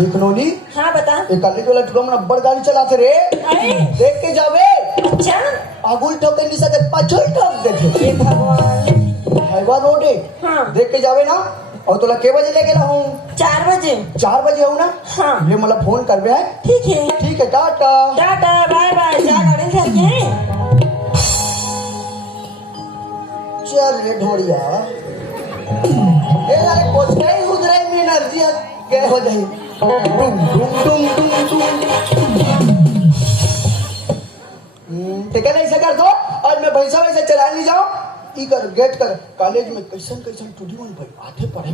देख नोनी। हाँ बता। एक कल के लटको में बड़ गाड़ी चलाते रे। देख के जावे। अच्छा। आगुल ठोके नहीं सकत पाछल ठोक देथे। ये भगवान। हाईवा रोड है। हाँ। देख के जावे ना। और तोला के बजे लेके रहूं? 4 बजे। 4 बजे हो ना? हाँ। ले मला फोन करबे है। ठीक है। ठीक है टाटा। Tata bye bye. जा गाड़ी से के। चल रे ढोड़िया। ये लाले कुछ नहीं उधरे में एनर्जी के हो जाए। डुम डुम डुम डुम डुम। ठीक है ना ऐसा कर दो और मैं भैंसा वैसे चला नहीं जाऊं। ई कर गेट कर कॉलेज में कैसन टूटी वन भाई आधे पढ़े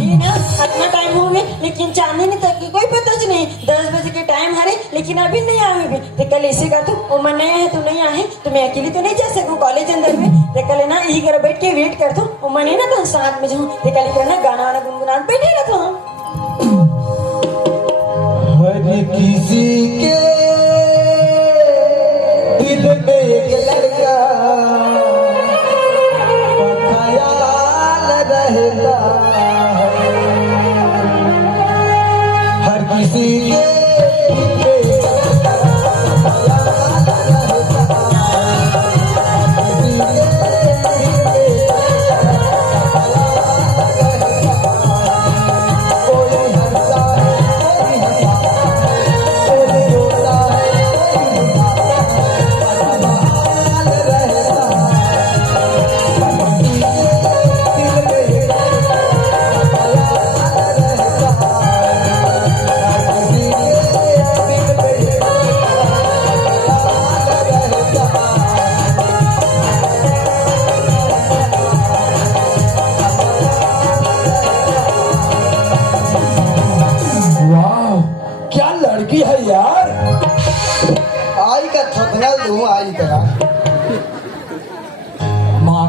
ये ना अपना टाइम हो गए लेकिन चांदनी नहीं तक की कोई पता नहीं। 10 बजे के टाइम हरे लेकिन अभी नहीं आए भी। तो कल ऐसे कर तू वो मन नहीं है तू नहीं आए तो मैं अकेली तो नहीं जा सकूं कॉलेज अंदर में। तो कल ना यही घर बैठ के वेट कर तू वो मन है ना तो साथ में जाऊं। तो कल करना गाना वाना गुनगुनान बैठे ना तू। हर किसी के दिल में एक लड़का ख्याल रहता है। हर किसी के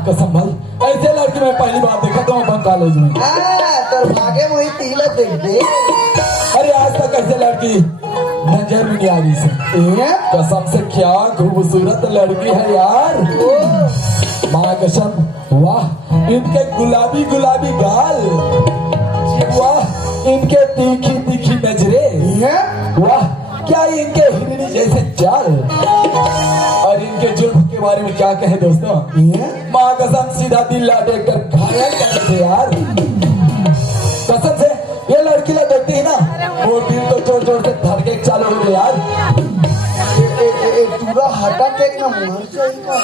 कसम भाई ऐसे लड़की मैं पहली बार देखा था अपन कॉलेज में। तो भागे वही तीला देख दे। अरे आज तक ऐसे लड़की नजर में नहीं आ रही से। कसम से क्या खूबसूरत लड़की है यार। माँ कसम वाह इनके गुलाबी गुलाबी गाल। वाह इनके तीखी तीखी नजरे। वाह क्या इनके हिरणी जैसे चाल। और इनके जुल्म के बारे में क्या कहे दोस्तों। माँ कसम सीधा दिल ला देखकर घायल कर देते यार। कसम से ये लड़की ला देखती है ना वो दिल तो जोर जोर से धड़के चालू हो गए यार। पूरा हार्ट अटैक ना मर जाएगा।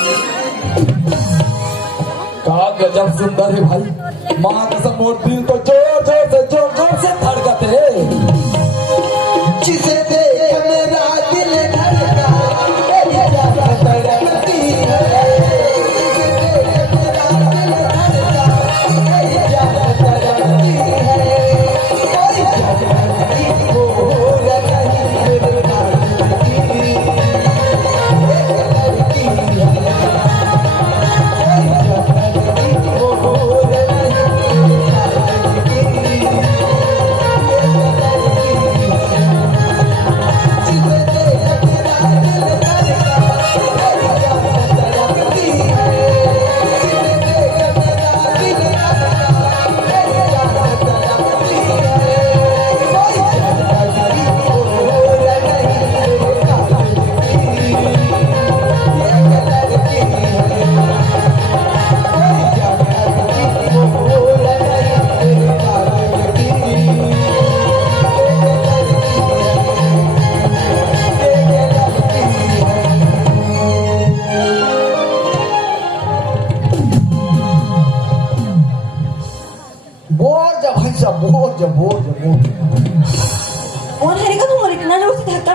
क्या गजब सुंदर है भाई। माँ कसम वो दिल तो जोर जोर से धड़कते है। जिसे देख मेरा दिल धड़का तड़पती है। कौन है तुम और इतना जोर से धक्का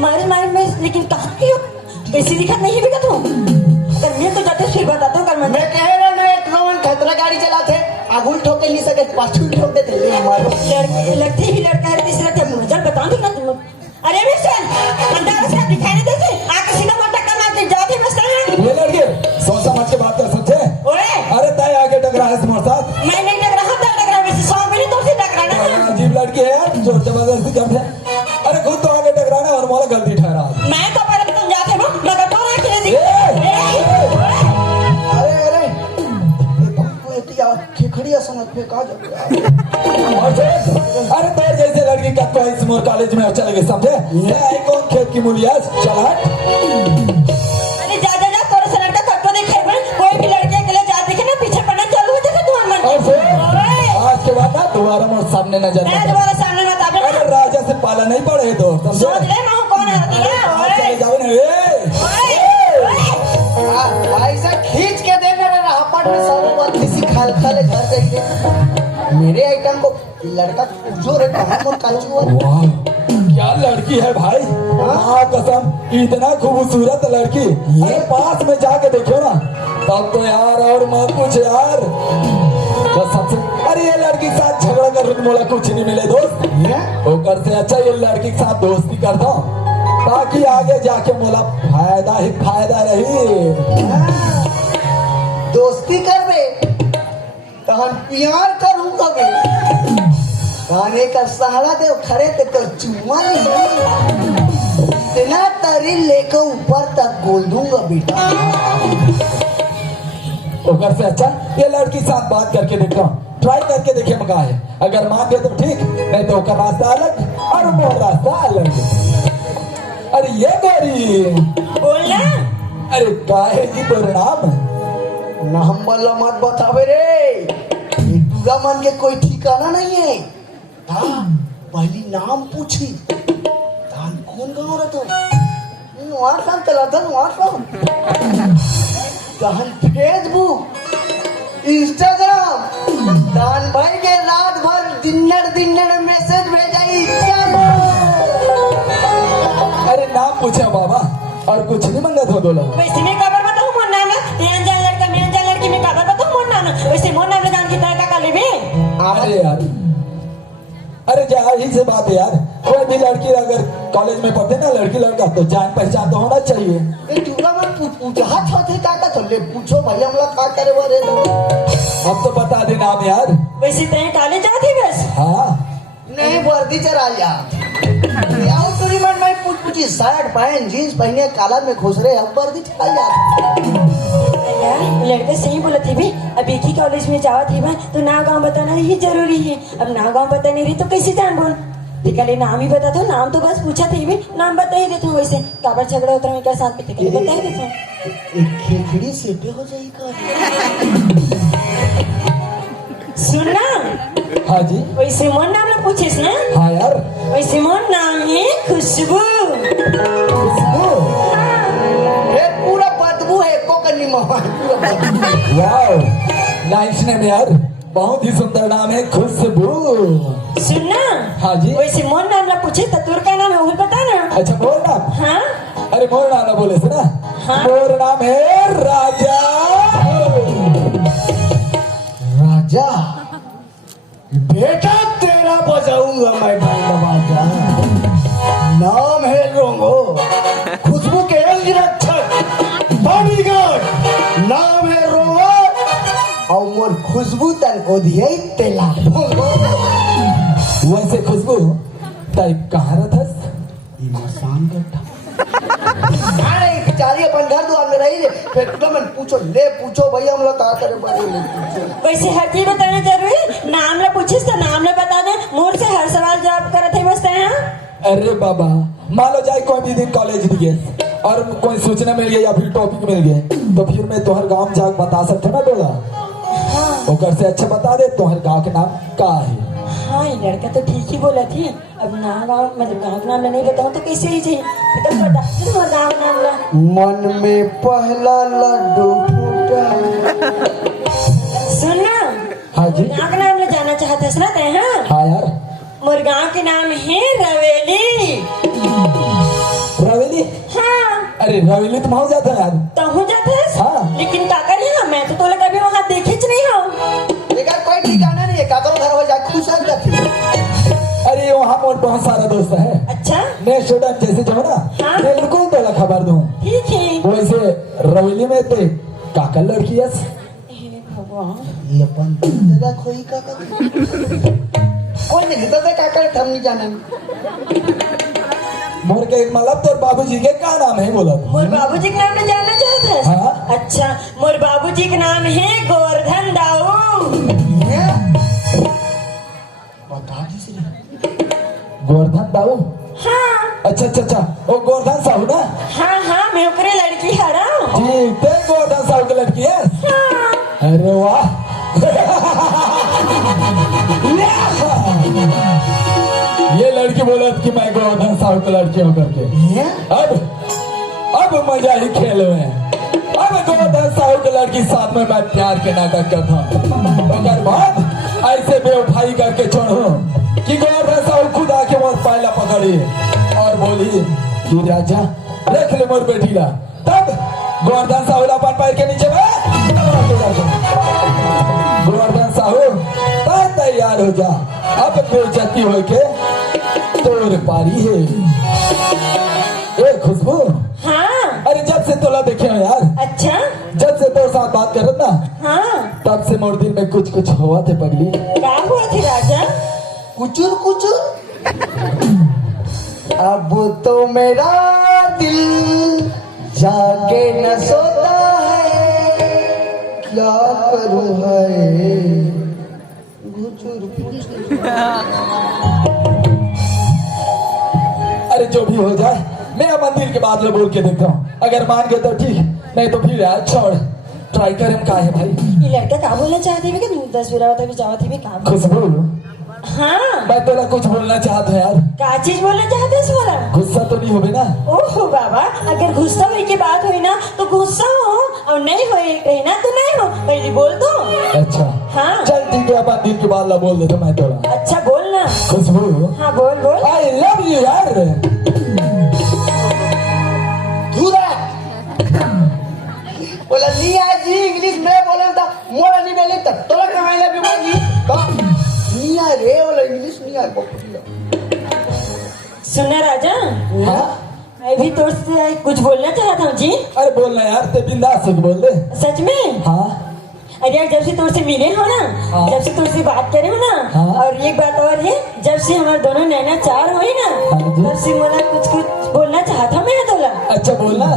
मारे मारे लेकिन कहाँ की हो? ऐसी दिखत नहीं है तू। करने तो जाते फिर बताता हूँ। कर मैं कह रहा ना एक नवन खतरा गाड़ी चलाते आगुल ठोके नहीं सके पाछू ठोक देते। लगते ही लड़का है तीसरा जब नजर बताऊंगी ना तुम। अरे मिस्टर अंदर से दिखाई नहीं देते आके सीधा मोटा टक्कर मारते जाते मिस्टर। ये लड़के सोच समझ के बात कर सच्चे। ओए अरे ताई आगे टकरा है तुम्हारे साथ। मैं नहीं टकरा हूँ टकरा वैसे 100 मिनट तो से टकराना। अजीब लड़की है यार जो जबरदस्ती करते हैं। अरे खुद तो आगे टकराना और मोला गलती ठहरा। मैं तो पहले तुम जाते हो मगर तो रख ले दी। अरे अरे ये खड़ी असनत पे का जा। कॉलेज में चले गए समझे ये है कौन खेत की मूलिया चल हट अरे जा जा जा तोरा से लड़का कटो नहीं खेबे कोई भी लड़के के लिए जा देखे ना पीछे पड़ना चालू हो जाए तुम्हारे मन और फिर ओए आज के बाद ना दोबारा मोर सामने न मैं जाना दोबारा सामने मत आवे अरे राजा से पाला नहीं पड़े तो सोच समझे ले मैं हूं कौन है तेरा ओए चले जाओ ना ओए ऐसा खींच के देने रे रापट में सारे बात किसी खाल खाले घर जाइए मेरे आइटम को लड़का जो रे कहां मोर काजू हुआ वाह क्या लड़की है भाई हाँ कसम इतना खूबसूरत लड़की अरे पास में जाके देखो ना तब तो यार और मत पूछ यार कसम से अरे ये लड़की के साथ झगड़ा कर मोला कुछ नहीं मिले दोस्त ओकर से अच्छा ये लड़की के साथ दोस्ती करता हूँ ताकि आगे जाके मोला फायदा ही फायदा रही दोस्ती कर बे तहन प्यार करूंगा बे खाने का सहारा दे खड़े ते तो चुम्मा नहीं इतना तरी लेकर ऊपर तक बोल दूंगा बेटा ओकर से अच्छा ये लड़की के साथ बात करके देखता हूँ ट्राई करके देखे मका है अगर मान गए तो ठीक नहीं तो ओकर रास्ता अलग और मोर रास्ता अलग अरे ये गोरी बोलना अरे काहे की परिणाम नाम वाला मत बतावे रे ये पूरा मन के कोई ठिकाना नहीं है हाँ पहली नाम पूछी धान कौन गाँव रहा तो व्हाट्सएप चला था व्हाट्सएप धान फेसबुक इंस्टाग्राम धान भाई के रात भर दिनर मैसेज भेजाई अरे नाम पूछे बाबा और कुछ नहीं मंगा था दो लोग वैसे मैं खबर बताऊं मोर नाम है जान लड़का मैं जान लड़की मैं खबर बताऊं मोर नाम वैसे मोर नाम जान की तरह का लेबे अरे यार अरे जा ही से बात है यार कोई भी लड़की अगर कॉलेज में पढ़ते ना लड़की लड़का तो जान पहचान तो होना चाहिए ए दूसरा मन पूछा छाते का चले पूछो भैया हमला का करे वाले अब तो बता दे नाम यार वैसे तय कॉलेज जाती बस हाँ नहीं वर्दी चला जा यार तोरी मन में पूछी शर्ट पहन जींस पहने काला में घुस रहे अब वर्दी चला जा यार लड़का सही बोला थी भी अब एक ही कॉलेज में जावा थी भाई तो ना गांव बताना ही जरूरी है अब ना गांव बता नहीं रही तो कैसे जान बोल कल नाम ही बता दो नाम तो बस पूछा थी भी नाम बता ही देता हूँ वैसे काबर झगड़ा उतर में क्या साथ में थे बता ही देता हूँ एक खेखड़ी सेटे हो जाएगा सुनना हाँ जी वैसे मोर नाम ना पूछिस ना हाँ यार वैसे मोर नाम है खुशबू ये पूरा बदबू है कोकनी मामा पूरा बदबू वाओ नाइस नेम यार बहुत ही सुंदर नाम है खुशबू सुनना हाँ जी वैसे मोर नाम ना पूछे तो तुर का नाम है वो बता ना अच्छा मोर नाम हाँ अरे मोर नाम ना बोले से ना हाँ? मोर नाम है राजा राजा बेटा तेरा बजाऊंगा मैं भाई बाजा नाम है रोंगो खुशबू के अंग रक्षक बॉडीगार्ड नाम है रोंगो और मोर खुशबू तन ओधियै तेला वैसे खुशबू तय कहाँ रहथस ये मसान करता अरे बेचारी अपन घर द्वार में रही रे फिर तुम पूछो ले पूछो भैया हम लोग का करे बड़े ले पूछो वैसे हर चीज बताना जरूरी नाम ना पूछिस तो नाम ना बता दे मोर से हर सवाल जवाब करत है मस्त है हाँ अरे बाबा मान लो जाए कोई भी दिन कॉलेज गए और कोई सूचना मिल गई या फिर टॉपिक मिल गए तो फिर मैं तुम्हारे गांव जाके बता सकते ना डोला ओकर से अच्छा बता दे तुम्हारे गांव के नाम का है हाँ ये लड़का तो ठीक ही बोला थी अब ना गाँव मतलब गाँव का नाम नहीं बताऊँ तो कैसे ही चाहिए तो बता तुम्हारे गाँव का नाम ला मन में पहला लड्डू फूटा सुनना हाँ जी गाँव का नाम ले जाना चाहते ना ते हाँ हाँ यार मोर गाँव के नाम है रवेली रवेली हाँ अरे रवेली तुम हो जाता यार तो हूँ जाते हाँ। लेकिन का करी हाँ मैं तो लगा भी वहाँ देखी नहीं हूँ लेकिन कोई ठिकाना नहीं है काकरो घर हो जाए खुश हो जाती अरे वहाँ मोर बहुत सारा दोस्त है अच्छा मैं स्टूडेंट जैसे जो है ना हाँ। बिल्कुल तो खबर दूँ ठीक है वैसे रवेली में तो काकल लड़की है हे भगवान ये अपन दादा खोई काका कोई नहीं दादा काका हम नहीं जाने मोर के एक मतलब तो बाबूजी के क्या नाम है बोला मोर बाबूजी के नाम में जानना चाहते हैं हाँ। अच्छा मोर बाबूजी के नाम है गोवर्धन दाऊ बता दीजिए गोवर्धन दाऊ हाँ अच्छा अच्छा अच्छा, वो गोवर्धन साहू ना? हाँ हाँ मैं ओकरे लड़की हरा जी, ते गोवर्धन साहू की लड़की है? हाँ अरे वाह। ये लड़की बोलत कि मैं गोवर्धन साहू की लड़की हूँ करके। अब मजा ही खेल में। अब गोवर्धन साहू की लड़की साथ में मैं प्यार के नाटक करता हूँ। और बाद ऐसे बेवफाई करके छोड़ो कि गोवर्धन साहू खुद आके मोर पायला पकड़ी और बोली कि राजा रख ले मोर बेटी ला। तब गोवर्धन साहू ला अपन पैर के नीचे गोवर्धन साहू तैयार हो जा, अब बेइज्जती हो के तोर पारी है। ए खुशबू, हाँ अरे जब से तोला देखे हो यार, अच्छा जब से तोर साथ बात करत ना, हाँ तब से मोर दिल में कुछ कुछ हुआ थे पगली। क्या हुआ थी राजा? कुचुर कुचुर। अब तो मेरा दिल जाके न सोता है, क्या करूं है गुचुर गुचुर। अरे जो भी हो जाए, मैं मंदिर के बाद बोल के देखता हूँ, अगर मान गए तो ठीक, नहीं तो फिर यार छोड़, ट्राई करें का है भाई। ये लड़का क्या बोलना चाहती है कि 10 बजे भी जावत भी काम? खुशबू, हाँ मैं तेरा कुछ बोलना चाहता हूँ यार। क्या चीज बोलना चाहते हैं सोरा? गुस्सा तो नहीं होगे ना? ओहो बाबा, अगर गुस्सा हुई की बात हुई ना तो गुस्सा हो, और नहीं हुई कहीं ना तो नहीं हो, पहले बोल दो। अच्छा हाँ चल ठीक है, अब मंदिर के बाद बोल देता मैं तोरा। अच्छा बोलना। खुशबू, हाँ बोल बोल। आई लव यू यार। धुरा बोला नहीं आज इंग्लिश में बोले था, मोरा नहीं बोले तो तोरा कमाई लगे बोली का नहीं आ रे, बोला इंग्लिश नहीं आ बकरिया। सुना राजा, हाँ? मैं भी तो कुछ बोलना चाहता हूँ जी। अरे बोलना यार, ते बिंदास से बोल दे। सच में? हाँ अरे यार जब से तुझसे मिले हो ना, हाँ। जब से तुझसे बात करे हो ना, हाँ। और एक बात और है, जब से हमारे दोनों नैना चार हुई ना, हाँ जी। तब से बोला कुछ कुछ बोलना चाहता मैं तोला। अच्छा बोलना।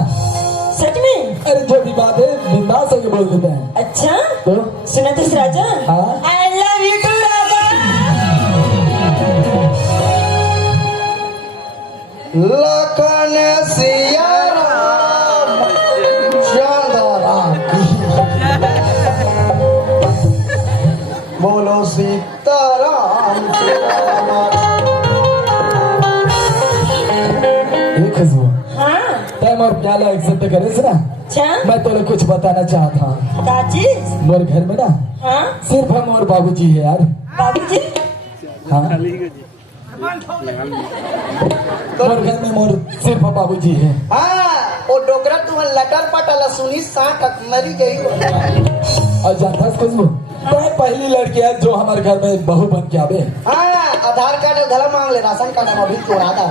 सच में? अरे जो भी बात है बिंदास होके बोल देते हैं। अच्छा तो सुना तो राजा, हाँ। आई लव यू टू राजा। लखन सिया राम चंद्रा बोलो सीताराम। ये खुशबू, हाँ टाइम और प्याला एक्सेप्ट करे से ना, अच्छा मैं तो कुछ बताना चाहता हूँ। क्या चीज? मोर घर में ना हाँ सिर्फ हम और बाबूजी है यार। बाबूजी? हाँ मोर घर में मोर सिर्फ बाबूजी है। हाँ वो डोगरा तुम्हारे लटर पटल सुनी साठ मरी गई। और जानता है खुशबू, तो पहली लड़की है जो हमारे घर में बहू बन के आवे। हाँ आधार कार्ड और घर मांग ले, राशन कार्ड हम अभी तोड़ा था।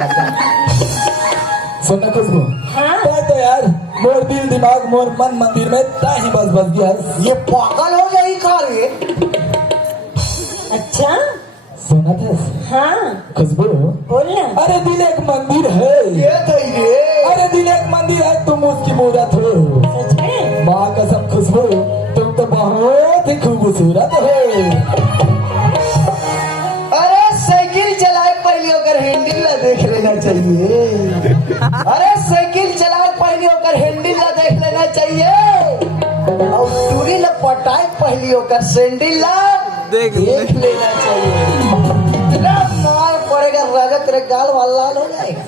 सुनना खुशबू, हाँ तो यार मोर दिल दिमाग मोर मन मंदिर में ताही बस बस गया है। ये पागल हो गई खा रे। अच्छा सुना था हाँ खुशबू, बोलना। अरे दिल एक मंदिर है, ये थई रे। अरे दिल एक मंदिर है, तुम उसकी मूरत हो। सच में? माँ कसम खुशबू, तुम तो बहुत ही खूबसूरत हो। अरे साइकिल चलाए पहले होकर हैंडल ला देख लेना चाहिए। अरे साइकिल चलाए पहले होकर हैंडल ला देख लेना चाहिए, और टूरी ला पटाए पहले होकर सैंडल ला देख लेना चाहिए। तेरा मार पड़ेगा, राजा तेरे गाल वाल लाल हो जाएगा।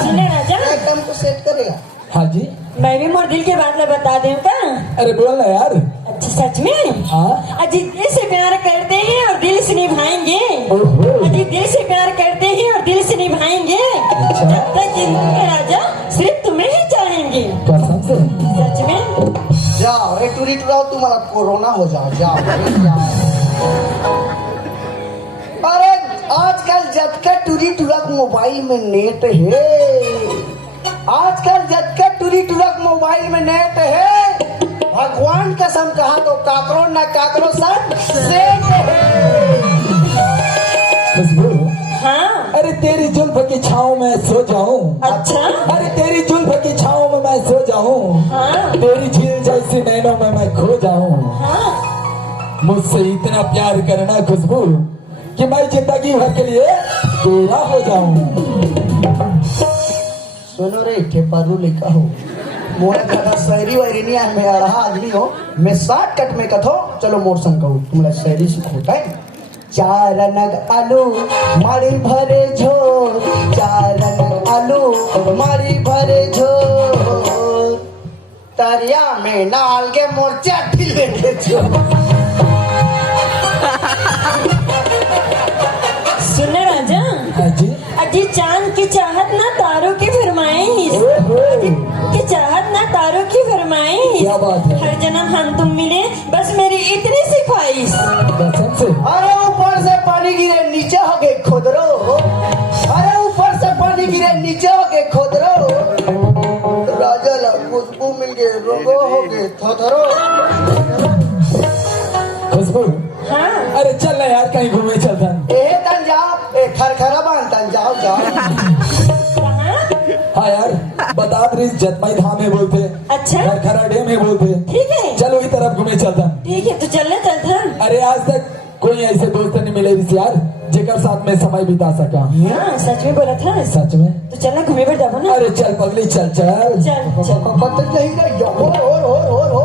सुने राजा, एकदम को सेट करेगा। हाँ जी, मैं भी मोर दिल के बात ला बता दूं का? अरे बोलना यार। अच्छा सच में? हाँ अजी दिल से प्यार करते हैं और दिल से निभाएंगे। ओहो, अजी दिल से प्यार करते हैं और दिल से निभाएंगे। अच्छा। जब तक जिंदगी में राजा सिर्फ तुम्हें ही चाहेंगे। कसम से? सच में? जाओ रे टूरी टूराओ, तुम्हारा कोरोना हो जाओ। जाओ रे, जाओ। अरे आजकल जब का टूरी टूरक मोबाइल में नेट है, आजकल जब का टूरी टूरक मोबाइल में नेट है, भगवान कसम कहा तो काकरो न काकरो सब सेट है। खुशबू, हाँ अरे तेरी जुल्फ की छाँव में सो जाऊं। अच्छा अरे तेरी जुल्फ की छाँव में मैं सो जाऊं। हाँ तेरी झील जैसी नैनों में मैं खो जाऊं। हाँ मुझसे इतना प्यार करना खुशबू कि मैं जिंदगी भर के लिए तेरा हो जाऊं। सुनो रे ठेपारू लेका हो मोरा ज्यादा शायरी वायरी नहीं है मैं अड़हा आदमी हो मैं शॉर्टकट में कथो चलो मोर संग कहूँ तुमला शायरी सिखो है चार नग आलू मारी भरे झोर चार नग आलू मारी भरे झोर तरिया में नाल के मोर्चा ढीले के झोर सुन राजा अजी अजी चांद की चाहत ना तारों की फरमाइश की चाहत ना तारों की फरमाइश क्या बात है? हर जन्म हम तुम मिले बस मेरी इतनी सी ख्वाहिश कसम से अरे ऊपर से पानी गिरे नीचे हो गए खोदरो अरे ऊपर से पानी गिरे नीचे हो गए खोदरो राजा ला खुशबू मिल गए रंगो हो गए थोथरो खुशबू हाँ अरे चल ना यार कहीं घूमे चलता ए तन जाओ ए खरखरा बांध तन जाओ जाओ कहाँ हाँ यार बता रही जतमई धाम में बोलते अच्छा खरा डैम में बोलते ठीक है चलो इस तरफ घूमे चलता ठीक है तो चलने चलता अरे आज तक कोई ऐसे दोस्त नहीं मिले इस यार जेकर साथ में समय बिता सका हाँ सच में बोला था सच में तो चलना घूमे पर जाओ ना अरे चल पगली चल चल चल चल पता नहीं रही हो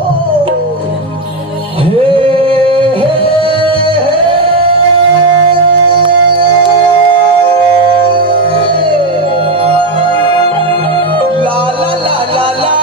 हे हे ला ला ला ला ला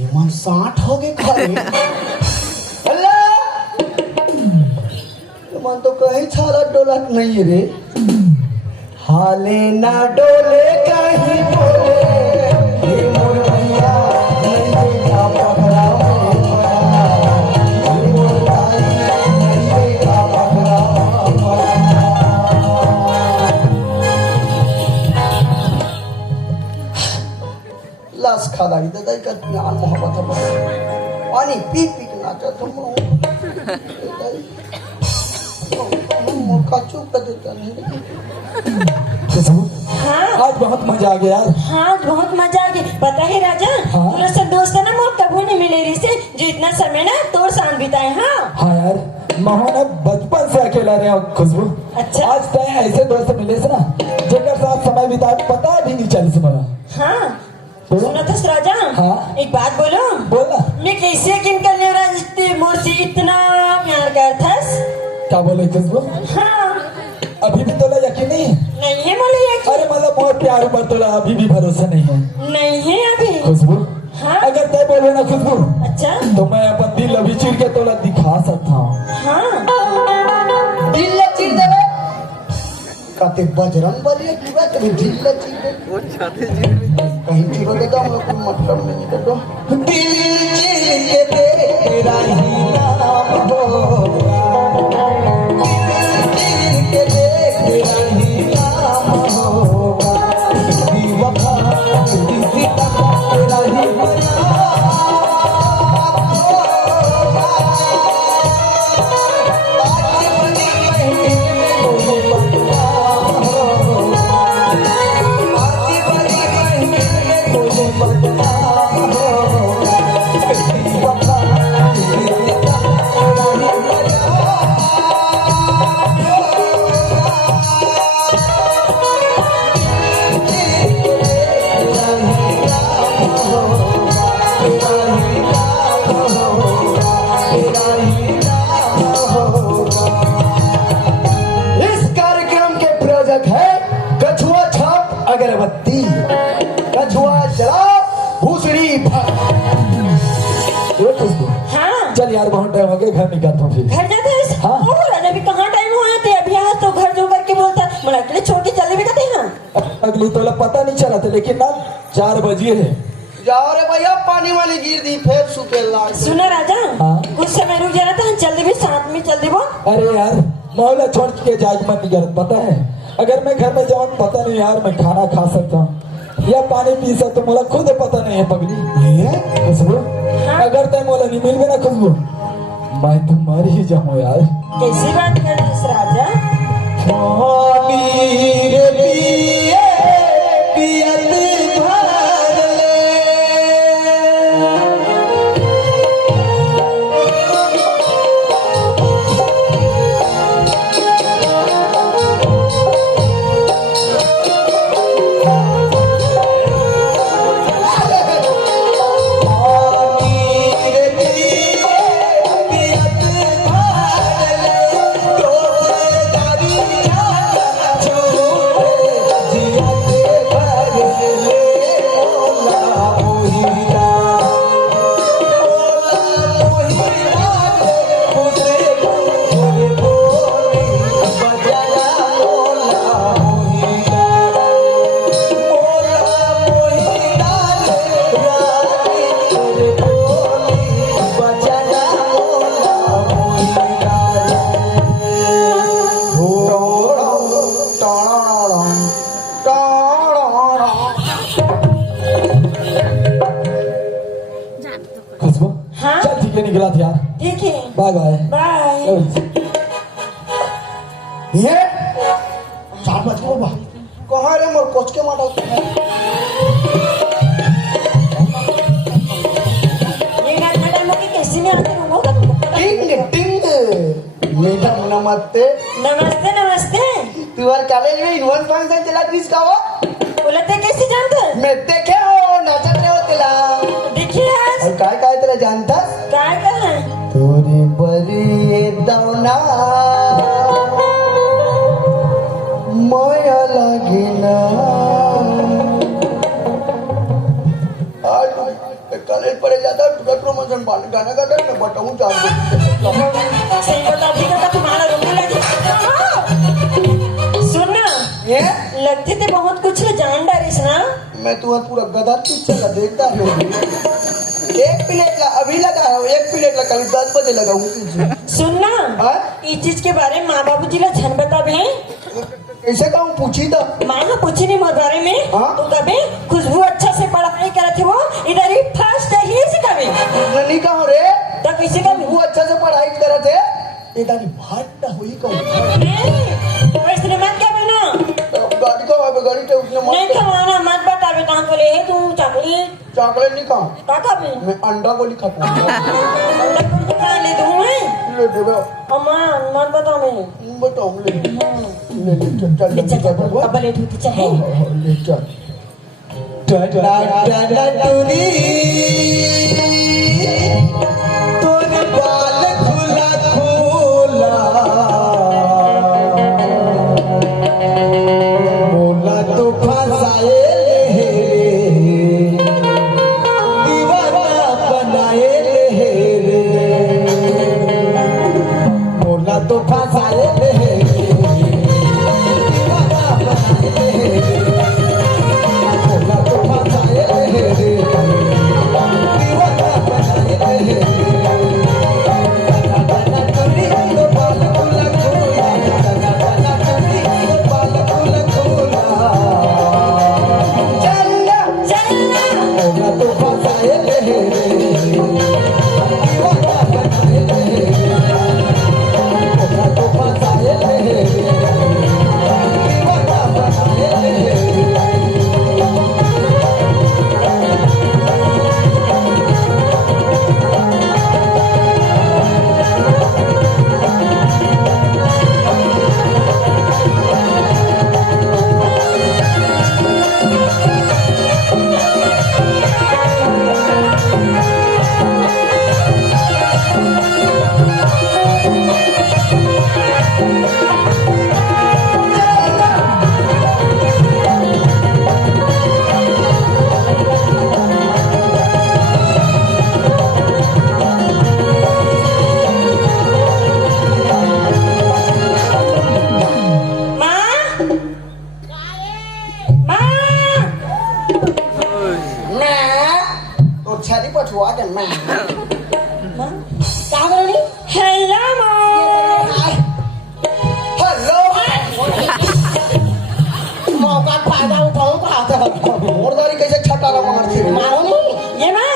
ये मन 60 हो गए घरे अल्लाह ये मन तो कहीं छाला डोलक नहीं रे हाले ना डोले कहीं बोले ये मोर भैया नहीं देखा पकड़ा ये मोर भाई नहीं देखा पकड़ा लाश खा लगी दादा का प्यार मोहब्बत है पानी पी पी के नाचा तुम मुर्खा चुप कर देता नहीं हाँ आज बहुत मजा आ गया यार। हाँ बहुत मजा आ गया। पता है राजा हाँ? तोरा सब दोस्त ना मोर कभी नहीं मिले रही से जो इतना समय ना तोर साथ बिताए। हाँ हाँ यार मोहन अब बचपन से अकेला रहे खुशबू। अच्छा। आज तय ऐसे दोस्त मिले से ना जेकर साथ समय बिताए पता भी नहीं चली से मला। हाँ तो? सुना तो राजा हाँ? एक बात बोलो बोला मैं कैसे यकीन कर ले रहा मोर से इतना प्यार करता क्या बोले खुशबू? हाँ अभी भी तोला यकीन नहीं है? नहीं है बोले यकीन अरे मतलब मोर प्यार पर तोला अभी भी भरोसा नहीं है नहीं है अभी। खुशबू। हाँ? अगर तय बोले ना खुशबू अच्छा तो मैं अपन दिल अभी चीर के तोला दिखा सकता हूँ। हाँ दिल ले चीर देवे काते बजरंग बली की बात है दिल ले चीर दे वो चाहते चीर कहीं चीरोगे तो हम लोग को मतलब नहीं कर दो दिल चीर के तेरा ही नाम होगा दिल चीर के तेरा ही नाम होगा दीवाना किसी का तेरा ही नाम अगरबत्ती कछुआ जला भूसड़ी हाँ चल यार बहुत टाइम हो गया घर निकलता हूँ फिर। घर जाते हैं। हाँ? ओ राजा अभी कहाँ टाइम हुआ थे अभी आज तो घर जो करके बोलता मला के लिए छोड़ के चले भी कहते हैं। अगली तोला पता नहीं चला था लेकिन ना 4 बजे है। जाओ रे भैया पानी वाली गिर दी फिर सुतेल लाग सुना राजा हाँ? कुछ समय रुक जाना था चल दे साथ में चल दे वो। अरे यार मोहल्ला छोड़ के जाग मत निकल पता है अगर मैं घर में जाऊँ पता नहीं यार मैं खाना खा सकता हूँ या पानी पी सकता हूँ मुझे खुद पता नहीं है पगली खुशबू। हाँ? अगर तय मोला नहीं मिल गया ना खुशबू मैं तो मर ही जाऊँ यार। कैसी बात कर रहे इस राजा हाँ? चल ठीक है निकला था यार। ठीक है बाय बाय बाय। ये 4 बज गए बा कहाँ रे मोर कोच के माटा ये घटना टाइम होगी कैसे नहीं आते हो टिंग टिंग मैडम नमस्ते नमस्ते नमस्ते तुम्हारे कॉलेज में इनवन फंक्शन चला किसका हो बोलते कैसे जानते मैं देखे हो नाचत रहे हो तेला देखिए आज और काय तेला जानता काय कर है तोरे बरी दौना माया लागिना आज कॉलेज पढ़े जाता है प्रमोशन गाना गाता है मैं बताऊँ सही बता दी का तुम्हारा रोने लगी। सुन ना, ये लगते थे बहुत कुछ जान डारिस ना। मैं तुम्हारा पूरा गधा पिक्चर का देखता हूँ। एक प्लेट ला अभी लगा है, एक प्लेट लगा कभी 10 बजे लगाऊंगी। सुन ना, हाँ? इस चीज के बारे में माँ बाबू जी ला झन बता भे। कैसे कहूँ पूछी तो माँ ने पूछी नहीं मोर बारे में। हाँ? तो कभी खुशबू अच्छा से पढ़ाई करते हो, इधर ही फर्स्ट है से कभी नहीं कहूँ रे तो किसी का वो अच्छा से पढ़ाई करे थे इधर भाट हुई कहूँ नहीं वैसे मत क्या बना गाड़ी का गाड़ी तो उसने नहीं खवाना मत बता बेटा को ले तू चॉकलेट नहीं खाऊं का खाबे मैं अंडा गोली खाता हूँ अंडा को खा ले तू मैं ले दे बे अम्मा मत बता मैं बताऊँ ले चल चल अब लेट होती चाहे ले चल तोरे बाल खुला खोला बोला तो फसाए दीवाना बनाए बोला तो फसाए दीवाना बनाए बोला तो फसाए दीवाना बनाए छाली पछुआ के मैं क्या कर रही हेलो मां हेलो मौका फायदा उठाऊं का हाथ और दारी कैसे छटाला मारती है मारो नहीं ये मां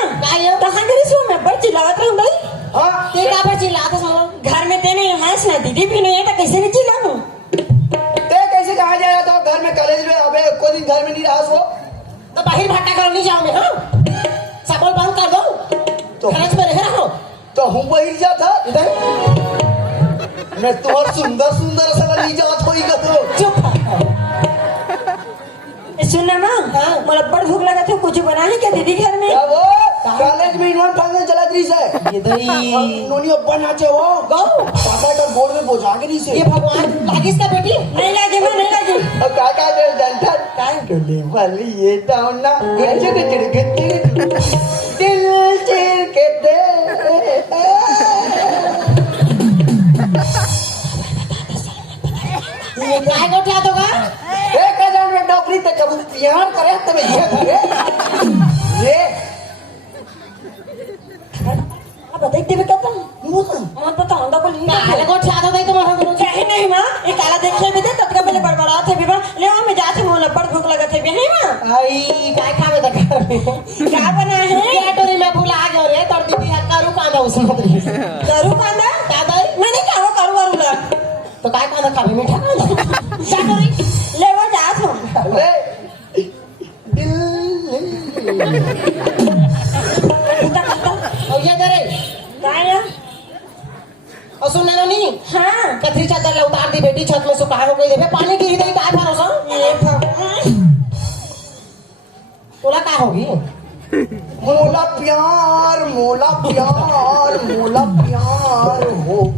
कहां गई सो मैं बड़ चिल्लावत रहूं भाई हां ते का पर चिल्लाते सो घर में तेने यहाँ से दीदी भी नहीं है तो कैसे नहीं चिल्लाऊं ते कैसे कहा जाएगा तो घर में कॉलेज में अबे कोई दिन घर में नहीं रहा सो तो बाहर भट्टा कर नहीं जाऊंगे हां सबोल बंद कर दो तो खर्च में रह रहो तो हूं वही जाता इधर मैं तुम्हार सुंदर सुंदर सा ली जात होई का तो चुप सुनना ना मला बड़ भूख लगा था कुछ बना है क्या दीदी घर में क्या वो कॉलेज में इनवन फंक्शन चला रही है ये दई नोनी अब्बा नाचे वो गो पापा का बोर्ड में बोझा के रही से ये भगवान लागिस का बेटी नहीं लागे मैं नहीं लागे अब का दे डंडा काय टोले वाली ये डाउन ना ऐसे के चिड़के दिल चिर के दे ये काय को उठा दोगा एक हजार में नौकरी तक कब प्यार करे तब ये करे ये अब देख दे कहता मत पता होंदा को नहीं काला को उठा दो भाई तुम चाहे नहीं मां ये काला देखे भी दे तत्का पहले बड़बड़ा थे भी ले मैं जाते मोला बड़ भूख लगा थे भी नहीं मां आई काय खावे त घर में क्या बना है क्या टोरी में भूला गयो रे तोर दीदी हाथ करू कांदा उसमें करू कांदा दादा मैं नहीं खाओ करू वाला तो काय कांदा खावे मीठा कांदा जा टोरी ले वो जा तुम ले दिल और ये दरे काय और सुनना नहीं हां कथरी चादर ले उतार दी बेटी छत में सुखा हो गई देबे पानी गिरी दई काय भरोसा ये तोला का होगी मोला प्यार हो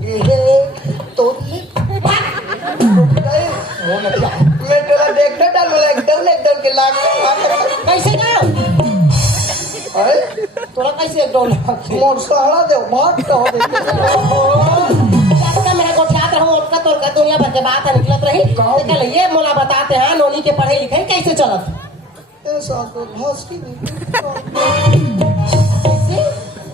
गए तो मैं तेरा देखने डाल एकदम के लाग कैसे जाओ अरे तोरा कैसे डोल मोर सहारा दे भाग तो दे का मेरा गोठियात रहूं ओटका तोर का दुनिया भर के बात है निकलत रही कल ये मोला बताते हैं नोनी के पढ़ाई लिखाई कैसे चलत ऐसा तो भास की नहीं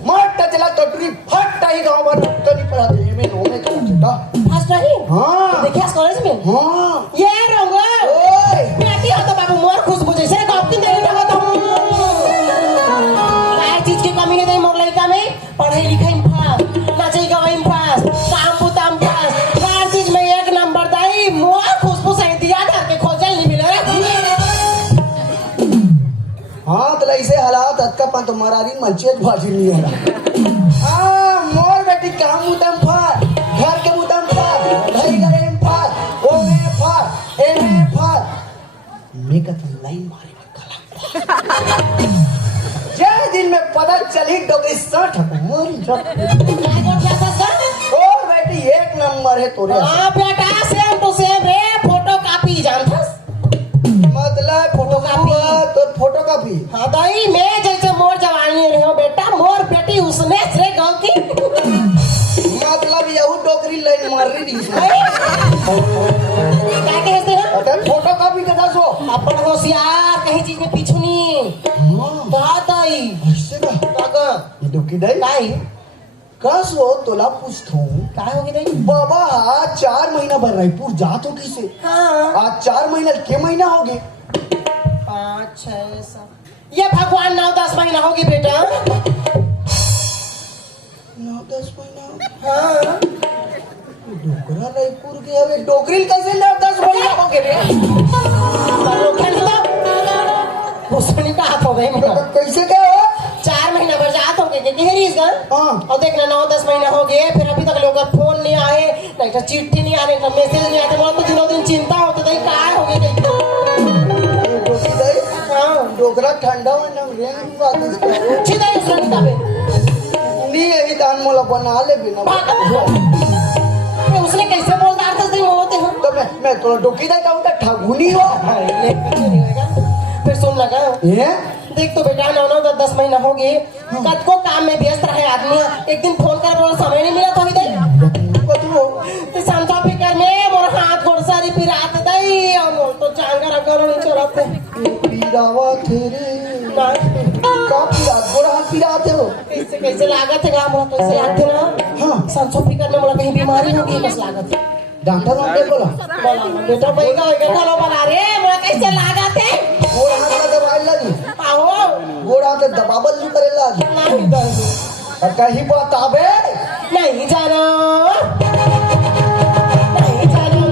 मार चला कटरी फट ही गांव भर कनी पड़ा दे में नो में क्या बेटा फर्स्ट रही हां देखिए कॉलेज में हां ये रंगो ओए बेटी हो तो बाबू मोर खुशबू जैसे गप्ती नहीं रहा तो काय चीज की कमी है नहीं मोर लड़का में पढ़ाई लिखाई में पास नाचे गवाई में पास काम पुताम पास हर चीज में एक नंबर दाई मोर खुशबू सही दिया था के खोजल नहीं मिले हाँ तो ऐसे हालात अतका पा तो मरारी मलचेत भाजी नहीं है हाँ मोर बेटी काम मुदम फार घर के मुदम फार घरी घरे में फार ओ में फार ए में फार मैं का तो लाइन मारे में कला जय दिन में पता चली डोगरी 60 मोर काय गोठिया था ओ बेटी एक नंबर है तोरे हां बेटा सेम टू सेम रे फोटो कॉपी जानथस मतलब फोटोकॉपी तो फोटोकॉपी हाँ दाई मैं जैसे मोर जवानी रहे हो बेटा मोर बेटी उसने से गाँव की मतलब यहू डोगरी लाइन मार रही थी क्या कहते हैं अतः फोटोकॉपी का दसो अपन होशियार कहीं चीज में पीछू नहीं कहा दाई ऐसे का काका ये डुकी दई दाई कस हो तोला पूछतो काय हो गई दाई बाबा आज 4 महीना भर रायपुर जात हो कैसे हाँ आज 4 महीना के महीना हो गए 5 6 7 ये भगवान 9-10 महीना होगी बेटा 9-10 महीना हाँ डोगरा रायपुर के हवे डोगरी कैसे 9-10 महीना हो गए उसने कहा था भाई मुझे कैसे क्या हो 4 महीना भर जात होंगे कि हेरीस का हाँ और देखना 9-10 महीना हो गए फिर अभी तक लोग फोन नहीं आए नहीं तो चिट्ठी नहीं आने का मैसेज नहीं आते बहुत तो दिनों दिन चिंता होती थी काय हो गई डोगरी दई हाँ डोगरा ठंडा में ना रेंग बात है अच्छी तरह उसने नहीं तबे नहीं यही दान मोला बना ले बिना उसने कैसे बोल रहा था नहीं होते हो तो मैं तो डोकी दई का ठगुनी हो फिर सुन लगा ये देख तो बेटा 9-10 महीना हो गए कद को काम में व्यस्त रहे आदमी एक दिन फोन कर बोला समय नहीं मिला तो ही दई कतरो तो संता फिकर में मोर हाथ गोड़ सारी पिरात दई और मोर तो चांगर अगर नहीं चलते पीरावा तेरे का पिराते हो कैसे कैसे लागत है गाँव मोला कैसे लागते ना हाँ संतो फिकर में मोला कहीं बीमारी होगी कैसे लागत है डॉक्टर ने बोला बोला बेटा भाई का बेटा लो बना रे मोला कैसे लागत है गोड़ हाथ में दवाई लगी आओ गोड़ हाथ में दबाबल नहीं करे लगी नहीं दर्द और कहीं बताबे नहीं जाना नहीं जाना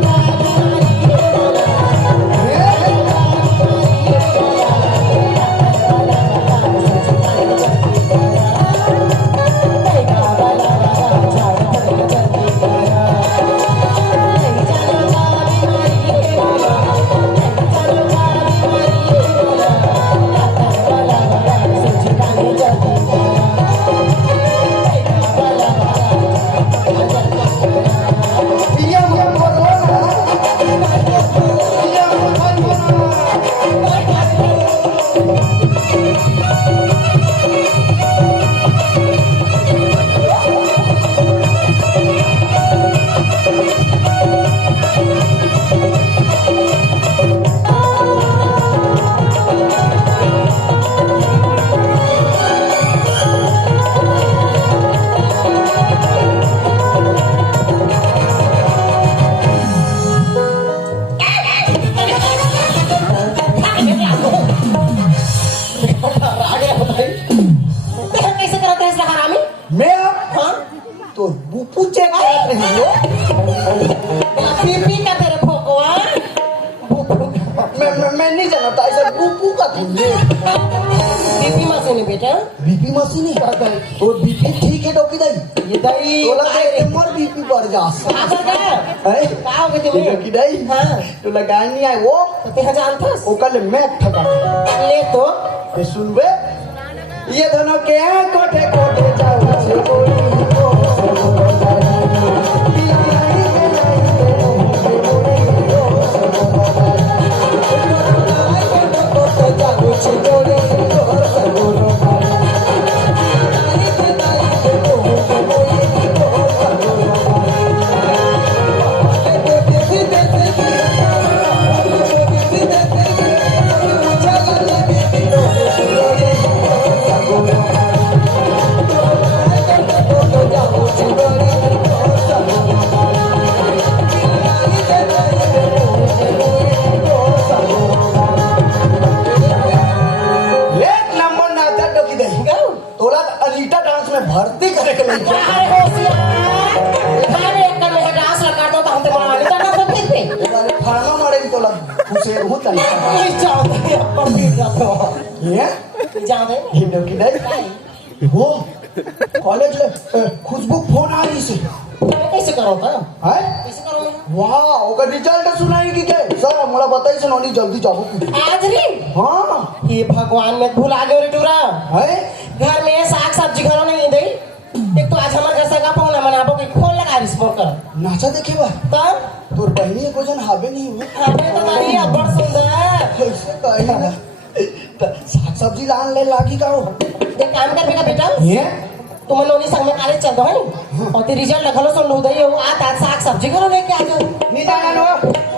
तो बुपू चेक कर रही हो पीपी का तेरे भगवा मैं नहीं जानता ऐसा बुपू का तुमने पीपी मशीन है बेटा बीपी मशीन है तो बीपी ठीक है डॉक्टर दाई ये दई तोला के मर बीपी बढ़ जा का कर का अरे का हो गई तुम्हें डॉक्टर दाई हां तो लगाई नहीं आए वो तो ते जानथस ओ कल मैं ठगा ले तो ये सुनबे ये दोनों के कोठे कोठे जाओ से कोई तोला अनीता डांस में भर्ती करे के नहीं क्या अरे होशियार हर एक का मेरा डांस लगा दो तो हम तो मारने का डांस फिर पे वाले फार्मा मारे तोला खुशे होता नहीं नहीं चाहते अपन भी जाते ये जाते ये लोग की नहीं वो कॉलेज में खुशबू फोन आ रही से कैसे करो का है कैसे करो वाह ओकर रिजल्ट सुनाई की के सर हमरा बताई से नोनी जल्दी जाबो की आज रे हां ये भगवान में भूल आ गयो रे टूरा है घर में साग सब्जी घरो नहीं दे एक तो आज हमारे घर से का फोन मनाबो के खोल लगा रिस्पोर्ट कर नाचा देखे बा तब तोर बहनी को जन हावे नहीं हुए हमें तो तारी बड़ सुंदर कैसे कही ना साग सब्जी लान ले लागी का हो देख काम कर बेटा बेटा ये तुम लोनी संग में कॉलेज चल दो है और ते रिजल्ट लगलो सो लो दई हो आ साग सब्जी घरो लेके आ जाओ नी जाना नो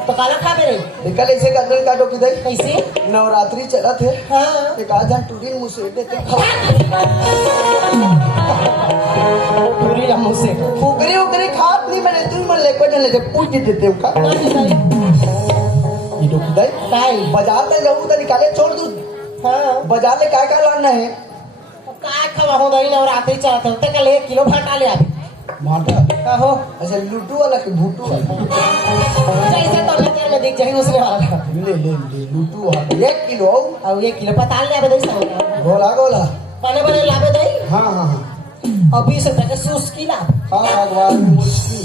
तो काला खा बेरे निकल ऐसे गंदल का टोकी दई कैसे नवरात्रि चला थे हां एक आज जन टूरिन मुसे देते पूरी लम्बू से फुकरी उकरी खात नहीं मैंने तू मन लेको जन लेके पूछ देते का ये टोकी दई काई बाजार में जाऊं तो निकाले छोड़ दूं हां बाजार में क्या लाना है काय खवा हो दई नवरात्रि चलत हो ते कल 1 किलो भाटा ले आ माटा का हो अच्छा लूटू वाला के भूटू वाला जैसे तो नजर में दिख जाई उसने वाला ले लूटू वाला 1 किलो और 1 किलो पता ले आबे दई संग गोला गोला बने बने लाबे दई हाँ हाँ हाँ और 20 रुपए के सूस की ला हाँ भगवान मुश्किल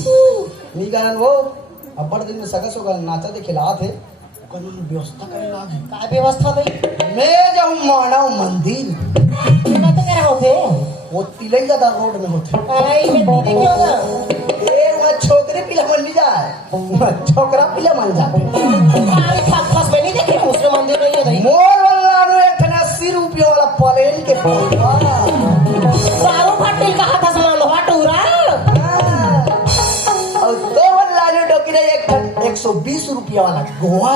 नहीं कारण वो अब्बड़ दिन में सगस होगा नाचा दे खिला थे कानून व्यवस्था करे लागे का व्यवस्था दई मैं जाऊं मानव मंदिर मैं तो कह रहा होते वो तिलई ज्यादा रोड में होते आई में दीदी क्यों ना ए वहाँ छोकरे पिला मन नहीं जाए वहाँ छोकरा पिला मन जाए अरे खस में नहीं देखे मुस्लिम मंदिर नहीं है दई मोर वाला नो एक 80 रुपये वाला प्लेन के पैसा सारू फटिल कहा था सुना लो टूरा और दो वाला नो डोकी रे एक 120 रुपया वाला गोवा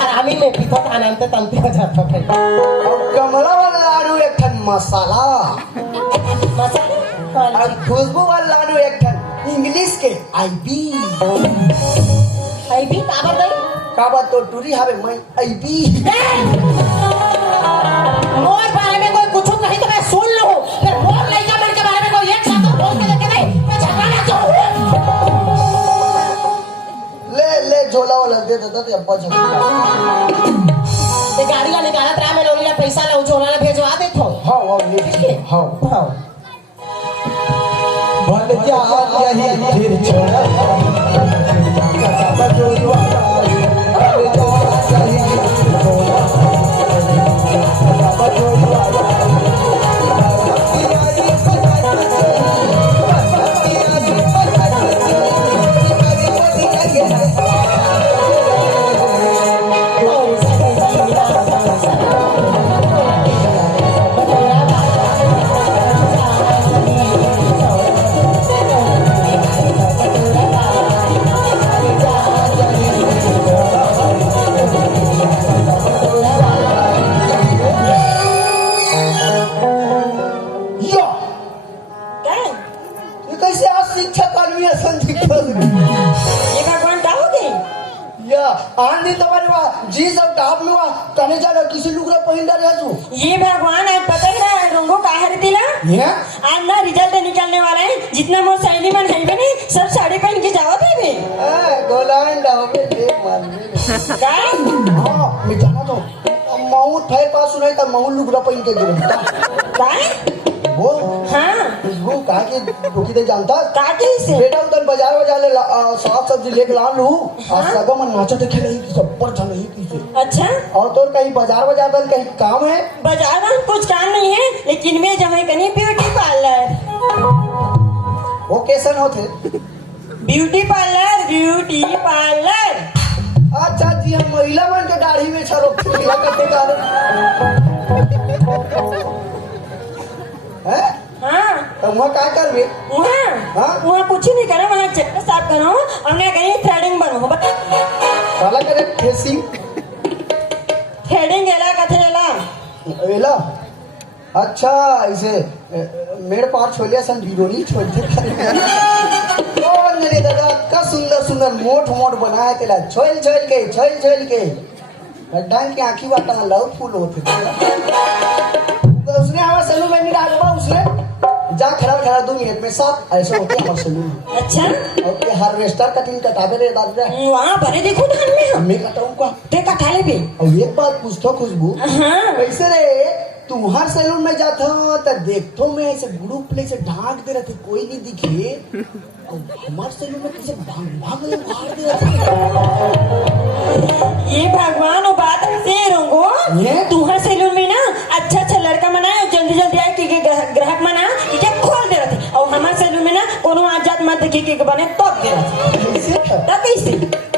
हरामी में पिको आनंद तंती हो जाता है और कमला वाला लाडू एक ठन मसाला और खुशबू वाला लाडू एक ठन इंग्लिश के आईबी आई भी काबर दई का बात तो टूरी हावे मैं आईबी मोर बारे में कोई कुछ कही तो मैं सुन लूं फिर मोर लड़का मेरे के बारे में कोई एक साथ बोल के देखे नहीं मैं झगड़ा ना करूं ले झोला वाला दे दे ते अब्बा झगड़ा ते गाड़ी ला निकाला त्रा में लोनी ला पैसा ला उछोला ला भेजवा दे थो हाँ ये हाँ हां बन जा यही फिर छोड़ा कसम जोरी वाला बन जा यही फिर छोड़ा कसम जोरी वाला आंधी तुम्हारे वहाँ जी सब टाप में वहाँ कने जा रहा किसी लुगरा पहन डाले तू ये भगवान आज पता है रंगो कहा दिला ये आज ना रिजल्ट निकलने वाला है जितना मोर सहेली मन है भी नहीं सब साड़ी पहन के जाओ थे भी गोलान डावे दे मान में का हां मैं जाना तो माऊ ठाई पास सुनाई था माऊ लुगरा पहन के गिरे का वो हाँ वो कहा कि रुकी दे जानता का से बेटा उधर बाजार ले साग सब्जी लेके ला लूं और सब मन नाचो देखे नहीं सब पर था नहीं पीछे अच्छा और तो कहीं बाजार बन कहीं काम है बाजार में कुछ काम नहीं है लेकिन मैं जमा कहीं ब्यूटी पार्लर वो कैसन होते ब्यूटी पार्लर अच्छा जी हम महिला मन के दाढ़ी में छरो खिला करते कारण है हाँ तो वहाँ क्या करबे हाँ? वहाँ कुछ नहीं करो वहाँ चक्कर साफ करो हमने कहीं थ्रेडिंग बनो बता काला करे फेसिंग थ्रेडिंग एला कथे एला एला अच्छा इसे मेरे पास छोलिया सन वीरोनी छोलते कौन ने दादा का सुंदर मोट बनाया तेला छोल के डांग के आंखी वाटा लव फूल होते 2 मिनट में साफ ऐसे होते हैं हमारे सैलून में। अच्छा और ये हार्वेस्टर कटिंग कटावे रे दादा वहाँ भरे देखो धान में हम मैं कटाऊं का। ते कटा ले भी और एक बात पूछतो खुशबू, हाँ कैसे रे तुम्हार सैलून में जाता हूँ तो देखतो मैं ऐसे ग्रुप प्ले से ढांक दे रहे थे कोई नहीं दिखे, और हमारे सैलून में कैसे भाग भाग ले मार दे रहे ये भगवान वो बात से रंगो ये? तुम्हारे सैलून में ना अच्छा अच्छा लड़का मना और जल्दी जल्दी आए कि ग्राहक मना कि क्या खोल दे रहे थे, और हमारे सैलून में ना कोनो आजाद मत देखी कि बने तो दे रहे थे थे कैसे था? तब कैसे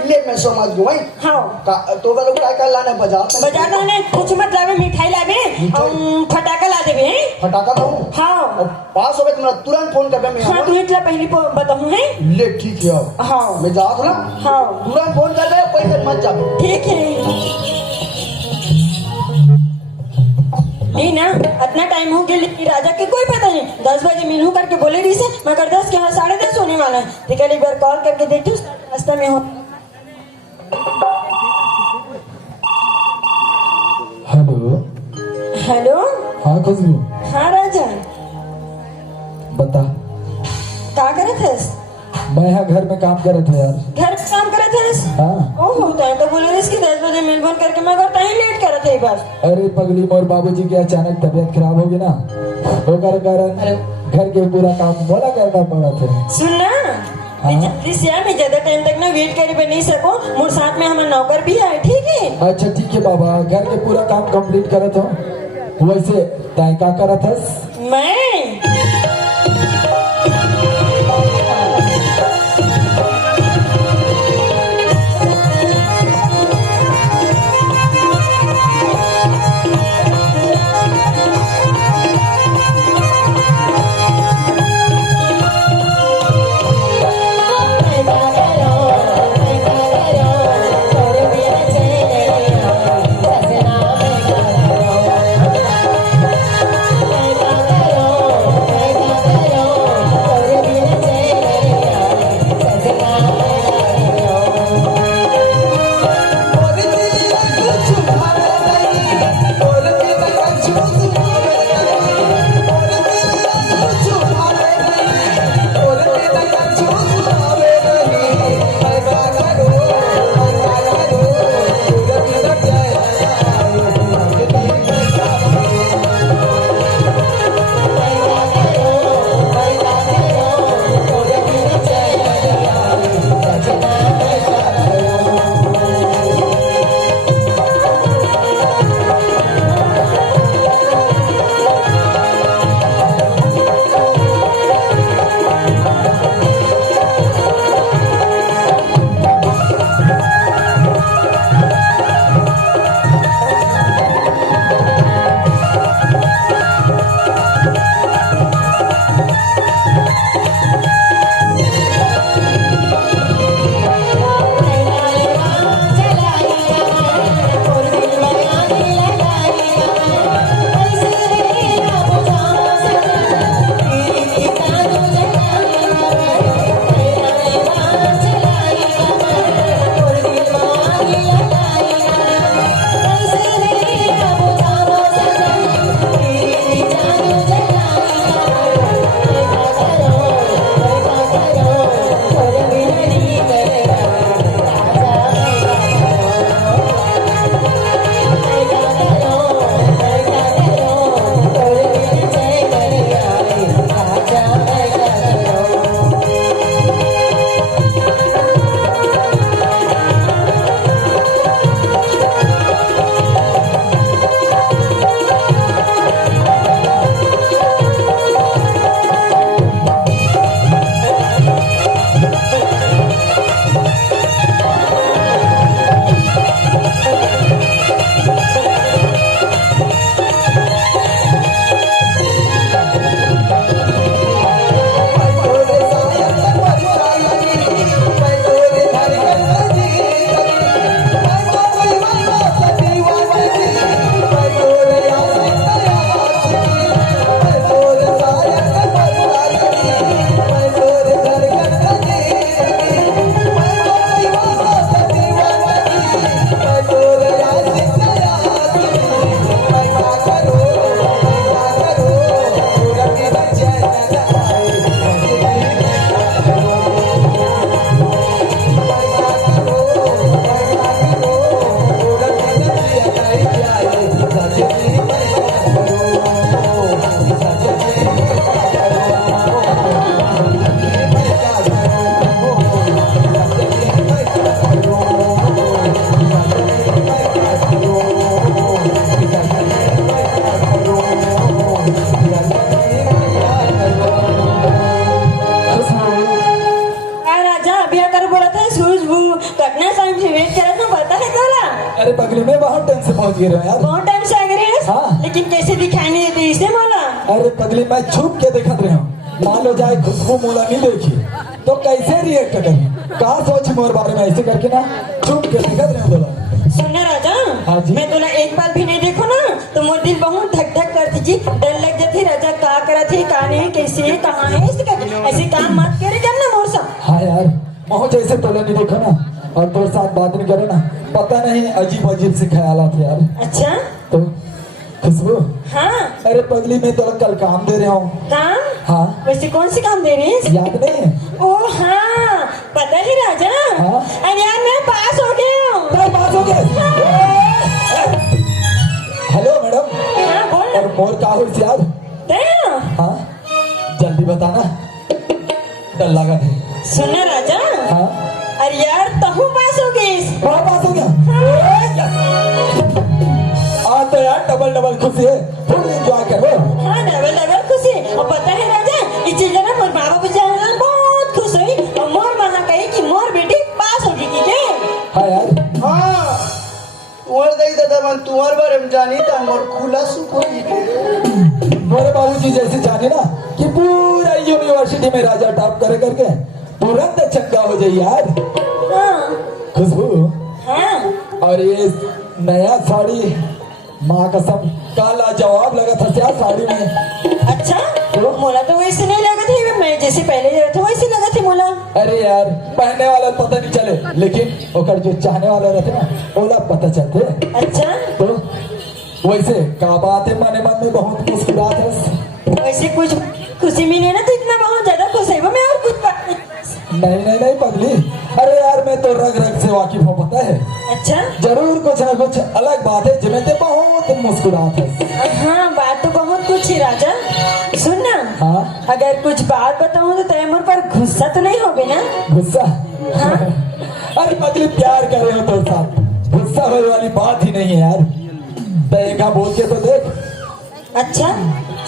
ले मैं समझ गई। हाँ तो लोग क्या लाना बजाता है कुछ मत लावे मिठाई लावे और फटाका ला देवे हैं फटाका खाऊं हाँ और पास हो गए तुम्हारा तुरंत फोन कर मैं हाँ तू इतला पहले बताऊँ है ले ठीक है अब हाँ मैं जाता हूँ ना हाँ तुरंत फोन कर दे कोई देर मत जाओ। ठीक है नहीं ना इतना टाइम हो गया लेकिन राजा के कोई पता नहीं 10 बजे मिलूं करके बोले रही से मगर 10 के हाँ 10:30 होने वाला है तो कल एक बार कॉल करके देखती हूँ रास्ते में हो। हेलो हेलो हाँ खुशबू हाँ राजा बता। क्या करे थे मैं यहाँ घर में काम कर रहे थे यार। घर में काम करे थे हाँ ओहो तो बोले रही कि 10 बजे मिल फोन करके मगर टाइम लेट करे थे बस अरे पगली मोर बाबूजी की अचानक तबीयत खराब होगी ना, होकर कारण घर के पूरा काम बोला करना पड़ा था। सुनना जल्दी से आ, मैं ज्यादा टाइम तक ना वेट करे नहीं सकूं, मोर साथ में हमारे नौकर भी आए ठीक है। अच्छा ठीक है बाबा, घर के पूरा काम कंप्लीट करत हो। वैसे तय का करत हस? मैं Bye. पहुंच गए यार। बहुत टाइम से आ गए हैं। हाँ। लेकिन कैसे दिखाई नहीं देते इसने बोला। अरे पगली मैं छुप के देखत रहे हूँ, मान लो जाए खुशबू मोला नहीं देखी तो कैसे रिएक्ट करें, कहा सोच मोर बारे में ऐसे करके ना छुप के देखत रहे हूँ बोला। सुनना राजा, हाँ जी। मैं तोला एक बार भी नहीं देखो ना तो मोर दिल बहुत धक धक करती जी, डर लग जाती राजा का करत है का नहीं कैसे कहाँ है इसका, ऐसे काम मत करे करना मोर सब। हाँ यार मोह जैसे तोला नहीं देखो ना और तोर साथ बात नहीं करे ना, पता नहीं अजीब अजीब से ख्यालात है यार। अच्छा तो खुशबू, हाँ अरे पगली मैं तो कल काम दे रहा हूँ। काम? हाँ वैसे कौन सी काम दे रही है? याद नहीं है? ओ हाँ पता ही राजा। हाँ? अरे यार मैं पास हो गया हूँ। काय बात हो गया? Hello madam. हाँ बोल और मोर का हो यार? ना। हाँ जल्दी बताना, डर लगा है। सुनना राजा, हाँ अरे यार तहु पास हो गई। बड़ा पास हो गया। आज तो यार डबल डबल खुशी है, फुल एंजॉय करो। हाँ डबल डबल खुशी। और पता है राजा ये चीज ना मोर माँ बाप जान बहुत खुश हुई और मोर माँ कही कि मोर बेटी पास होगी की के। हाँ यार हाँ तुम्हारे दाई दादा मन तुम्हारे बारे में जानी था मोर खुला सुख होगी रे। मेरे बाबूजी जैसे जाने ना कि पूरा यूनिवर्सिटी में राजा टॉप करे करके तुरंत चंगा हो जाए यार। हाँ खुशबू, हाँ और ये नया साड़ी माँ कसम काला जवाब लगा था यार साड़ी में। अच्छा तो? मोला तो वैसे नहीं लगा थी, मैं जैसे पहले रहता वैसे लगा थी मोला। अरे यार पहनने वाला पता नहीं चले, लेकिन ओकर जो चाहने वाला रहते ना ओला पता चलते। अच्छा तो वैसे का बात है, मने मन में बहुत मुस्कुरात है। वैसे कुछ खुशी मिले ना तो इतना बहुत ज्यादा खुश है वो, मैं और कुछ बात नहीं। नहीं नहीं नहीं पगली, अरे यार मैं तो रग रग से वाकिफ हूँ पता है। अच्छा जरूर कुछ ना कुछ अलग बात है जिसमें ते बहुत मुस्कुरात है। हाँ बात तो बहुत कुछ है राजा। सुन ना, हाँ अगर कुछ बात बताऊँ तो तैमूर पर गुस्सा तो नहीं होगे ना? गुस्सा? हाँ। अरे पगली प्यार कर रहे हो तो साथ गुस्सा होने वाली बात ही नहीं है यार। देखा बोल के तो देख। अच्छा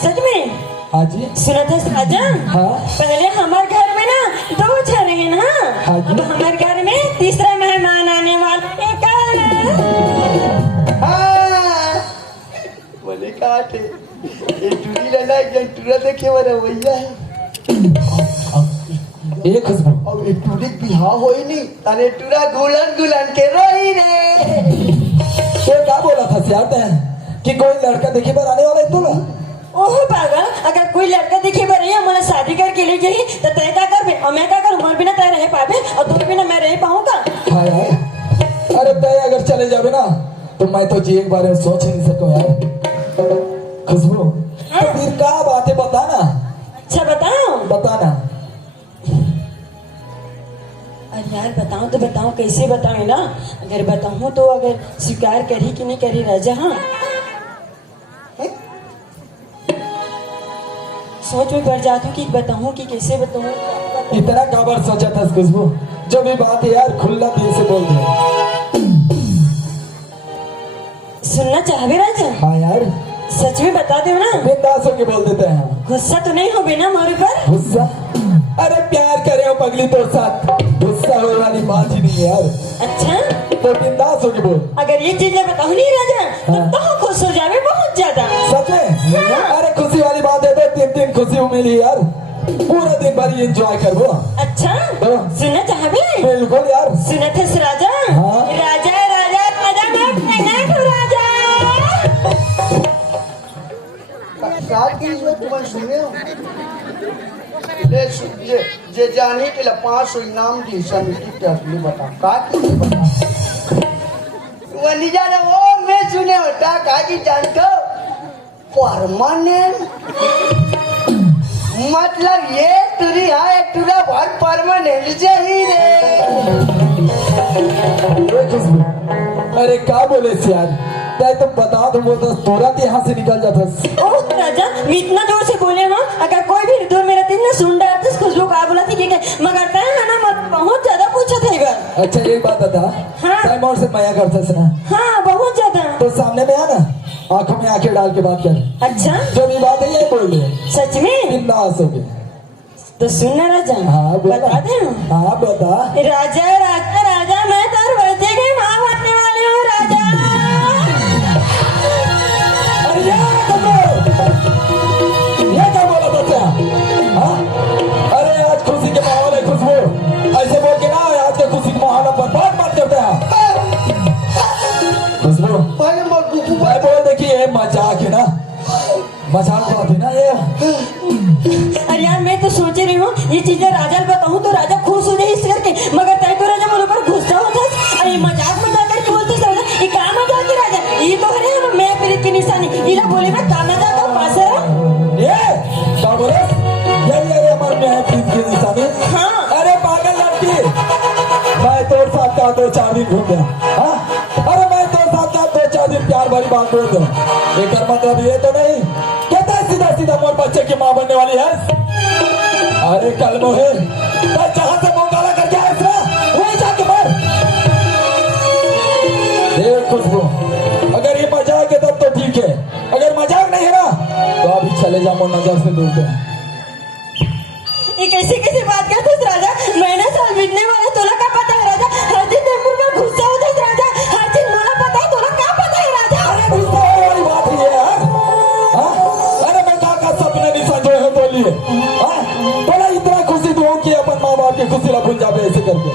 सच में? हाँ जी। सुना था राजा, हाँ? पहले हमारे घर में ना 2 छर है ना, हाँ जी। अब हमारे घर में तीसरा मेहमान आने वाला है कल। हाँ बोले काटे ये टूरी लला एक टूरा देखे वाला भैया है। एक खुशबू, अब ये टूरी बिहा होई नहीं अरे टूरा गुलन गुलन के रोई रे। तो क्या बोला था यार तैं कि कोई लड़का देखे पर आने वाला है तू ना? ओहो पागल, अगर कोई लड़का दिखे बरही हमारा शादी करके ले जाइए तो तय क्या कर बे और मैं क्या करूँ, मोर बिना तय रह पावे और दूर बिना मैं रह पाऊंगा। हाँ यार, अरे तय अगर चले जावे ना तो मैं तो जी एक बार सोच ही नहीं सकूं यार। खुशबू हाँ? तो फिर क्या बात है बताना। अच्छा बताओ। बताना। अरे यार बताओ तो बताओ, कैसे बताओ ना, अगर बताऊँ तो अगर स्वीकार करी कि नहीं करी राजा। हाँ सोच में पड़ जाती हूँ कि बताऊँ कि कैसे बताऊँ। इतना काबर सोचा था खुशबू, जो भी बात है यार खुला दिल से बोल दे। सुनना चाहवे राजा? हाँ यार सच में बता दो ना, बिंदास होके बोल देते हैं। गुस्सा तो नहीं हो ना हमारे पर? गुस्सा? अरे प्यार करे हो पगली तो साथ गुस्सा होने वाली बात ही नहीं है यार। अच्छा तो बिंदास होके बोल। अगर ये चीजें बताऊँ नहीं राजा हाँ। तो खुश हो जावे बहुत ज्यादा। सच में? अरे खुशी वाली बात है तो 3 दिन खुशी मिली यार, पूरा दिन भर एंजॉय करो। अच्छा तो? सुनना चाहवे? बिल्कुल यार। सुना थे राजा? हाँ? राजा राजा राजा मैं प्रेग्नेंट हूँ राजा। साथ की इस वक्त तुम सुने हो ले जे जाने के लिए 500 इनाम दी समिति टर्फली बता का की बता वो नहीं जाने वो मैं सुने होता का की जानतो परमानेंट मतलब ये तुरी है तुरा बहुत परमानेंट चाहिए ये खुशबू, अरे क्या बोले यार, तय तुम बता दो वो तो तुरंत यहाँ से निकल जाता। ओह राजा मैं इतना जोर से बोले हाँ, अगर कोई भी दूर में रहती ना सुन रहा था खुशबू का बोला थी कि मगर तय है ना मत बहुत ज्यादा पूछा था इधर। अच्छा एक बात बता। हाँ? टाइम और से माया करता है ना? हाँ बहुत ज्यादा। तो सामने में आना, आंखों में आंखें डाल के बात कर। अच्छा जो भी बात है ये बोल दे। सच में? बिंदास होके। तो सुनना राजा। हाँ बोला। बता दे। हाँ बता। राजा राजा राजा मैं तार बच्चे की माँ बनने वाली हूँ राजा। मजाक बात है ना ये। अरे यार मैं तो सोच रही हूँ ये चीजें राजा को बताऊँ तो राजा खुश हो जाए इस करके, मगर तय तो राजा मेरे ऊपर गुस्सा होता है। अरे मजाक करके बोलते राजा, ये क्या मजाक है राजा, ये तो है मैं प्रीत की निशानी, ये बोले मैं क्या मजाक और पास है ये क्या बोले, ये हमारे में है प्रीत की निशानी। हाँ। अरे पागल लड़की, मैं तो साथ का 2-4 दिन घूम गया। हाँ? अरे मैं तो साथ का 2-4 दिन प्यार भरी बात बोल दूं, एक मतलब ये तो नहीं कहता सीधा सीधा मोर बच्चे की माँ बनने वाली है। अरे कल मोहे जहाँ से मुंह काला करके आया था वही जाके मर। देख खुशबू, अगर ये मजाक है तब तो ठीक है, अगर मजाक नहीं है ना तो अभी चले जाओ मोर नजर से दूर से। ये कैसे कैसे बात करते हो राजा, महीना साल बीतने वाला तोला क्या पता है राजा, हर दिन टेम्पुर पर गुस्सा होता है राजा, हर चीज मोला पता है तोला क्या पता है राजा। अरे गुस्सा वाली बात ही है यार। हाँ? अरे मैं का सपने नहीं संजोए हो तो लिए। हाँ? थोड़ा इतना खुशी दूं कि अपन माँ बाप की खुशी ला भूल जावे ऐसे करके।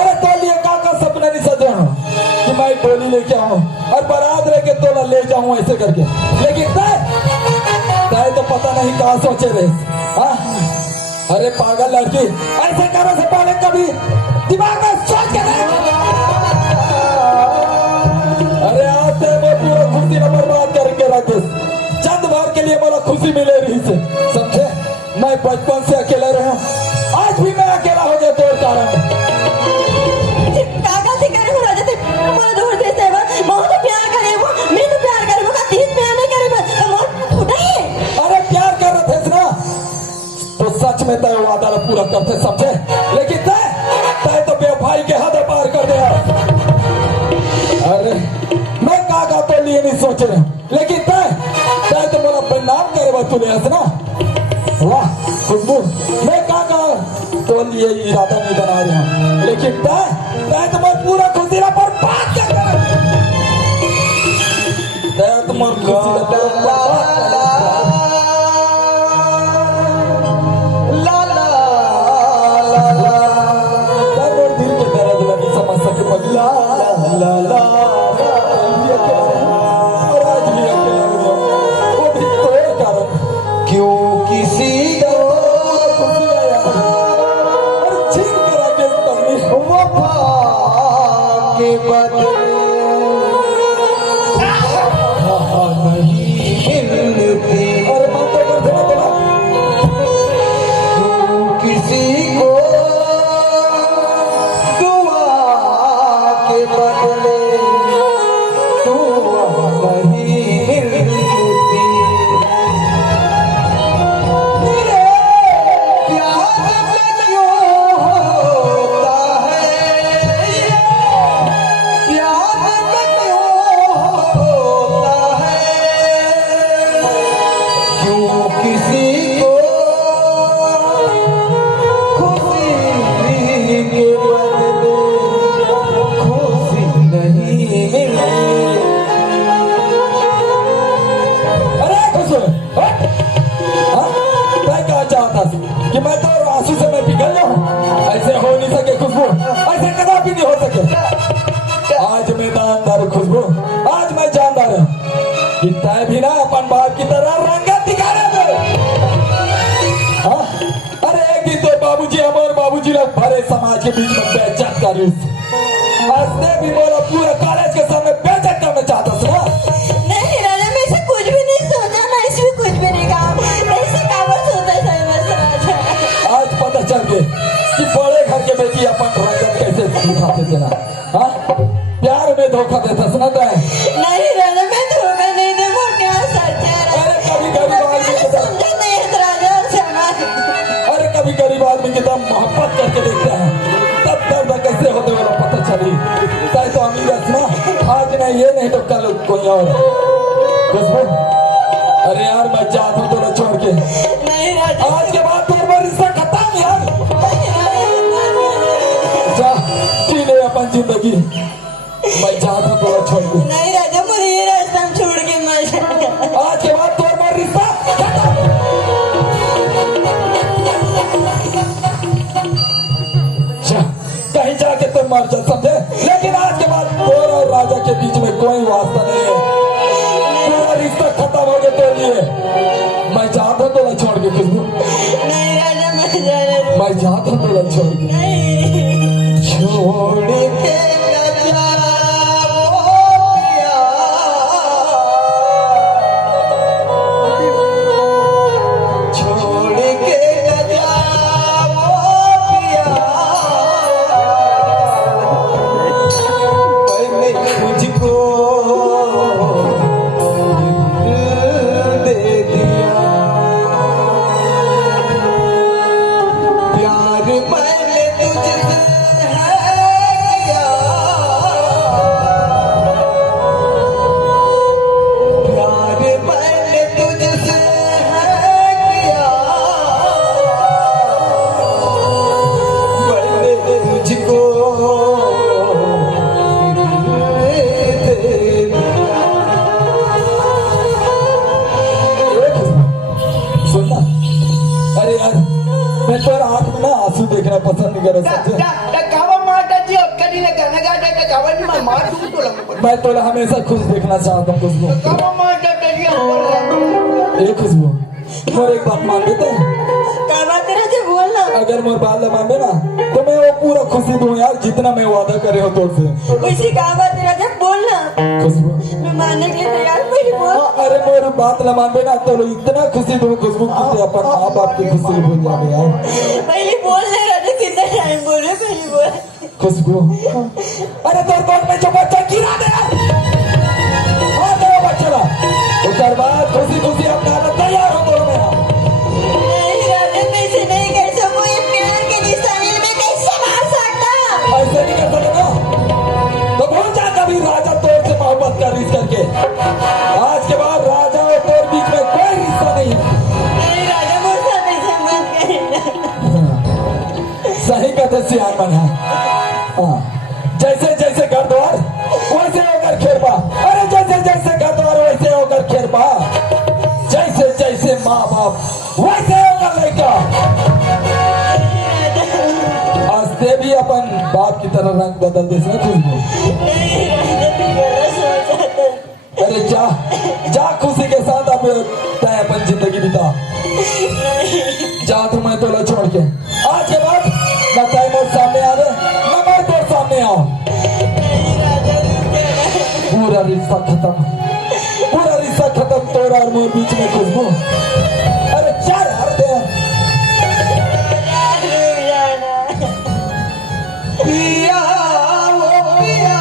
अरे तो लिए का सपने नहीं सजे हो कि मैं टोली लेके आऊं और बारात लेके तोला ले जाऊं ऐसे करके, लेकिन तय तो पता नहीं कहाँ सोचे रहे। हाँ? अरे पागल लड़की, ऐसे करने से पहले कभी दिमाग में सोच के देख। अरे आज से मैं पूरा खुशी न बर्बाद करके रखे, चंद भर के लिए मला खुशी मिले रही से, समझे। मैं बचपन से अकेला रहा, आज भी मैं अकेला हो गया तोड़ कारण। काका से करे हो राजा, तुम्हारा दूर देश है बहुत तो प्यार करे वो, मैं तो प्यार करे वो, तीन प्यार नहीं करे मैं बहुत उठाइए। अरे प्यार कर रहे थे ना तो सच में तय वादा पूरा करते समझे, लेकिन तय तो बेवफाई के हद पार कर दिया। अरे मैं काका तो लिए नहीं सोचे रहे, लेकिन तय तो मेरा बदनाम करे बा तूने हंसना। वाह खुशबू, मैं काका तो लिए इरादा नहीं बना रहा हूं, लेकिन तय तो मैं पूरा खुशी पर बात कर रहा हूं। तय तो मैं खुशी पर बात कर रहा हूं। कि मैं तो आंसू से मैं पिघल जाऊं, ऐसे हो नहीं सके खुशबू, ऐसे कदापि नहीं हो सके। आज मैं जानदार खुशबू, आज मैं जानदार हूं कि तय भी ना अपन बाप की तरह रंगत दिखा रहे थे। हाँ? अरे एक दिन तो बाबूजी हमारे बाबूजी लोग भरे समाज के बीच में बेइज्जत कर रही थी, हंसने भी बोला पूरे कॉलेज के सामने बेइज्जत करना चाहता था। नहीं राजा, मैं इसे कुछ भी नहीं सोचा ना, इसमें कुछ भी नहीं कहा, ऐसे काबस होता है राजा। आज पता चल गया कि बड़े घर के बेटी अपन रंगत कैसे दिखाते थे ना। हाँ? प्यार में धोखा देता सुनाता है। नहीं राजा, मैं धोखा नहीं दे, वो क्या सच है। अरे कभी कभी आदमी की तरह, समझा नहीं है राजा, अरे कभी गरीब आदमी की तरह मोहब्बत करके देखते हैं, तब दर्द कैसे होते वाला पता चली। चाहे तो अमीर हंसना, आज नहीं ये नहीं तो कल कोई और। खुशबू, अरे यार मैं चाहता हूँ तो छोड़ के, नहीं राजा, आज के बाद तेरे बार रिश्ता खत्म यार। जा जी ले अपन जिंदगी, मैं चाहता हूँ तो छोड़ के। नहीं राजा, मुझे ये रास्ता छोड़ के मत। आज के बाद तोर बार रिश्ता खत्म। कहीं जाके तुम मर जा समझे, लेकिन आज के बाद तोर और राजा के बीच में कोई वास्ता नहीं है, पूरा रिश्ता खत्म हो गया तो लिए। छोड़ के नहीं छोड़ के न जाओ पिया, छोड़ के न जाओ पिया, मैंने तुझको दे दिया, प्यार मैंने तुझसे है किया, प्यार मैंने तुझसे है किया, मैंने तुझको दे दिया। सुनना, अरे यार मैं तो आंख में ना आंसू देखना पसंद नहीं कर मैं तो हमेशा खुश देखना चाहता हूँ खुशबू। ए खुशबू, मोर एक बात मान देते हैं, क्या बात है राजा बोलना। अगर मोर बात मान देना तो मैं वो पूरा खुशी दूं यार, जितना मैं वादा करे हो तो से। वैसे क्या बात है राजा बोलना, खुशबू, मैं मानने के लिए तैयार मेरी बोल। अरे मोर बात न मान देना तो इतना खुशी दूं खुशबू, खुशी अपन माँ बाप की खुशी भूल जाए यार। पहले बोल ले राजा, कितना टाइम बोल रहे पहले बोल। खुशबू, अरे तोर तोर में जो बच्चा गिरा दे यार, और दे वो बच्चा ला, उसके बाद खुशी खुशी अपना आना तैयार हो तोर में। नहीं राजा, कैसे नहीं कर सकूं, ये प्यार के निशानी में कैसे मार सकता। ऐसे नहीं कर सकते ना, तो भूल जा कभी राजा तोर से मोहब्बत कर रिश्ता करके। आज के बाद राजा और तोर बीच में कोई रिश्ता नहीं है। नहीं राजा, मुझसे ऐसे मत कहना। सही कहते सियान मन है। हाँ, जैसे जैसे घर द्वार वैसे होकर खेरबा, अरे जैसे जैसे घर द्वार वैसे होकर खेरबा, जैसे जैसे माँ बाप वैसे होकर लड़का। आज ते भी अपन बाप की तरह रंग बदल दे सकते खुशबू। नहीं राजा, तू गलत सोचा था। अरे जा जा खुशी के साथ अब तय अपन जिंदगी बिता। जा तू, मैं तोला छोड़ के आज के बाद न तय मोर सामने आवे न मैं तोर सामने आऊं। नहीं राजा, रुक जा। पूरा रिश्ता खत्म, पूरा रिश्ता खत्म तोरा और मोर बीच में खुशबू। अरे चार हर दे रुक जाना। पिया ओ पिया,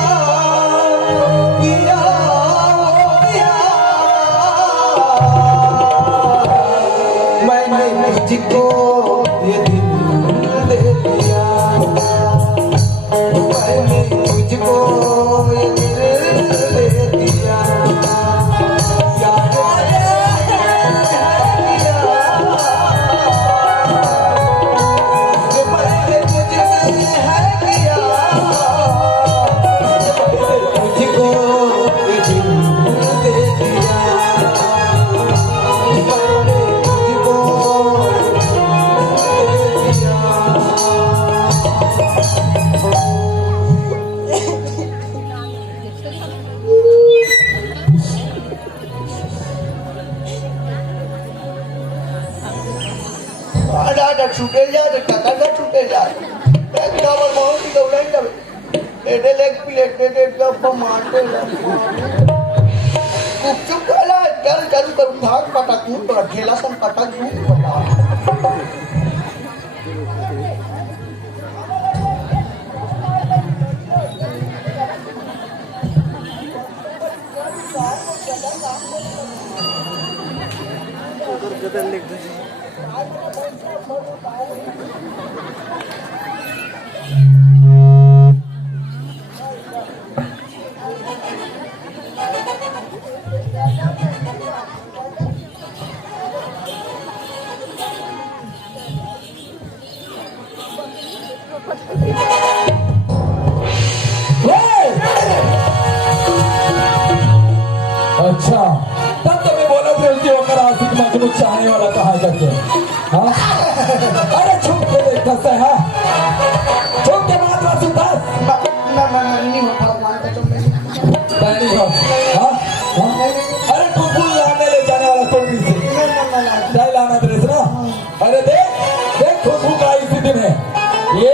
पिया ओ पिया, मैंने तुझको ये दिल दे दिया, मैंने तुझको ये दिल दे दिया, प्यार मैंने तुझसे है किया, तुझको ये दिल दे दिया, मैंने तुझको दे दिया। आडा छूटेल जा, टाका छूटेल जा, गावात मावशी गवडायला जावे, एडे लेग प्लेट दे गप्पा मारते गुपचुप खायला चल चालू करून भाग पटाकून बघा ठेला सण पटाकून पटा। अच्छा, तब तो मैं बोला था कि वो मेरा आशिक मजनू चाहने वाला कहा करके। हाँ, अरे छुप के देखता से है, छुप के बात ना सुनता। नहीं हो भगवान का तुम नहीं हो, हाँ, हाँ, अरे कुकुल लाने ले जाने वाला कोई नहीं से, जाए लाना ड्रेस ना। अरे देख देख खुशबू का स्थिति में ये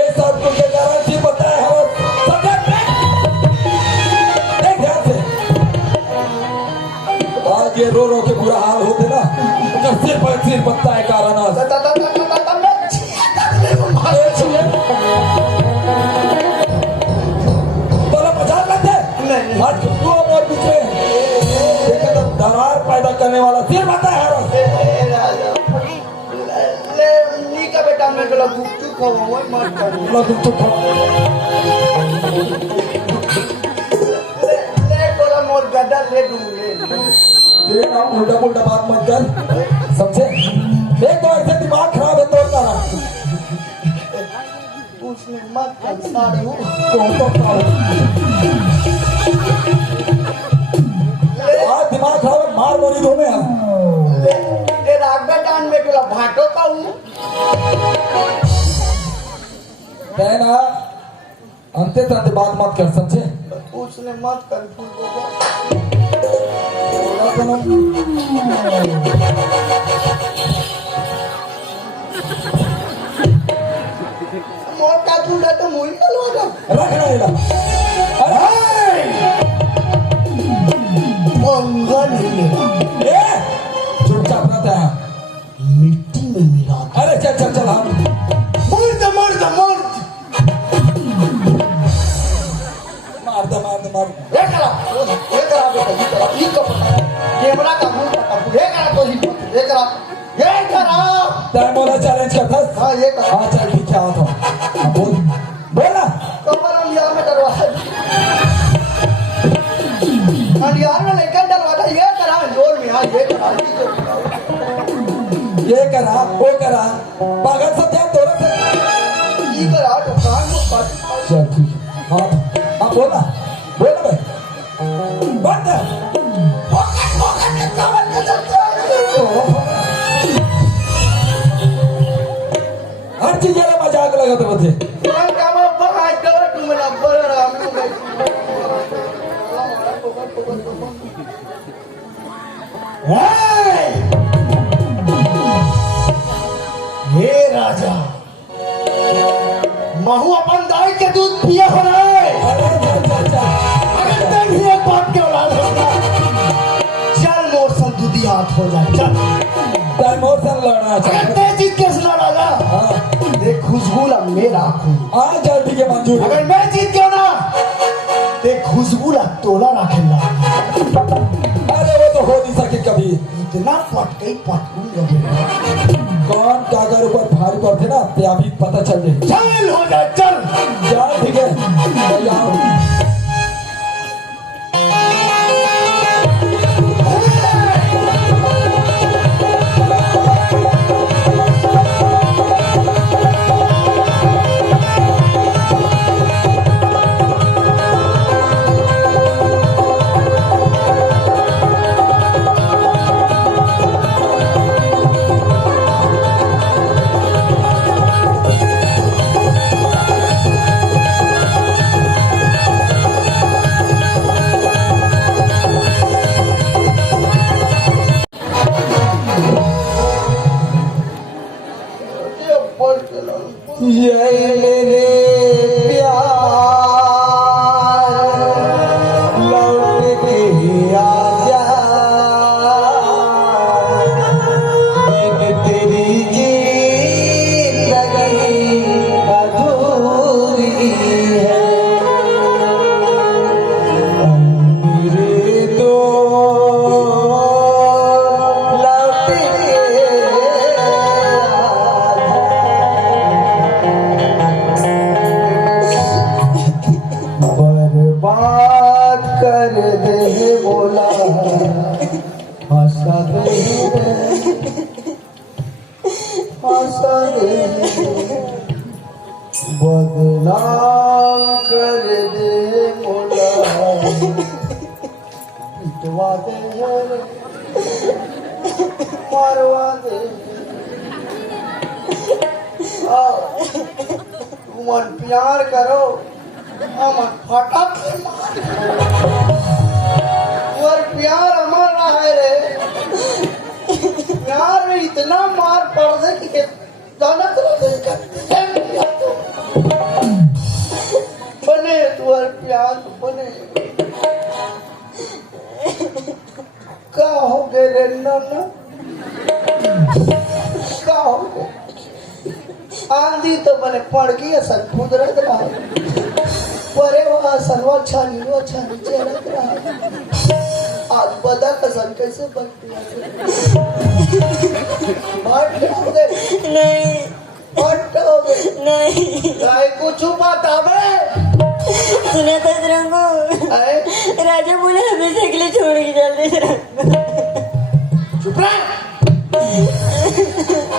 में गला गुपचुप खावा मत कर ला तुम चुप हो ले कोला मोर गड्ढा ले दूं ले ये ना उल्टा पुल्टा बात मत कर समझे एक तो ऐसे दिमाग खराब है तोड़ता रहा उसने मत कर सारे हो कौन तो खराब आज दिमाग खराब है मार मोरी दो में ले रागबे डान में गला भाटो पाऊं कहना अंते तंते बात मत कर समझे उसने मत कर फूल मोर का झूठा तो मुई चलवा रखना इला अरे मंगल ए चुपचाप रहता है मिट्टी में मिला अरे चल चल चल हम मर्द मार दे ये करा बेटा ये कप कैमरा का मुंह पटा ये करा तो ये करा टाइम वाला चैलेंज करता हाँ ये करा हाँ चल ठीक है आता हूँ हाँ, बोल बोला कमर अंडियार में डलवाता अंडियार में लेकर डलवाता ये करा जोर में हाँ ये करा वो करा पागल सब ध्यान तोड़ा से ये करा तो कान में पट चल ठीक है हाँ हाँ बोला बोला भाई बंद हर चीज वाला मजाक लगाते बच्चे मैं कमर बहाय कर तुम मेरा बड़ा राम हे राजा महू अपन दाई के दूध पिया हो रहा है अरे चल चल चल अगर तब ही एक बात के औलाद होगा चल मोर सन दूधी हाथ हो जाए चल टाइम और सन लड़ना अगर चाहिए ते जीत के सुना राजा हाँ देख खुशबू ला मेरा खून हाँ चल ठीक है मंजूर है अगर मैं जीत गया ना ते खुशबू ला तोला रखेला अरे वो तो हो नहीं सके कभी इतना पटकई पटकूंगा कौन कागर ऊपर भारी पड़ते ना ते अभी पता चल जाए चल हो जा चल चल ठीक है तैयार ये मेरे प्यार लौट के आजा बिन तेरी जिंदगी अधूरी है मेरे दो लौट के बर्बाद कर दे बोला हंसा दे बदनाम कर दे बोला पिटवा दे मारवा दे तुम प्यार करो अमर फटाक से मार और प्यार अमर रहा है रे प्यार में इतना मार पड़ दे कि जाना तो बने तुअर प्यार बने का हो गए रे नाना का हो गए आंधी तो मैंने पड़ गई असल खुद रह रहा है परे वहाँ सलवा छानी चेहरा रहा आज बदा कसन कैसे बनती है बात क्या हो गई नहीं बात क्या नहीं काय कुछ बतावे सुना था रंगो अरे राजा बोले हमेशा के लिए छोड़ के चल दे रंगो चुप रह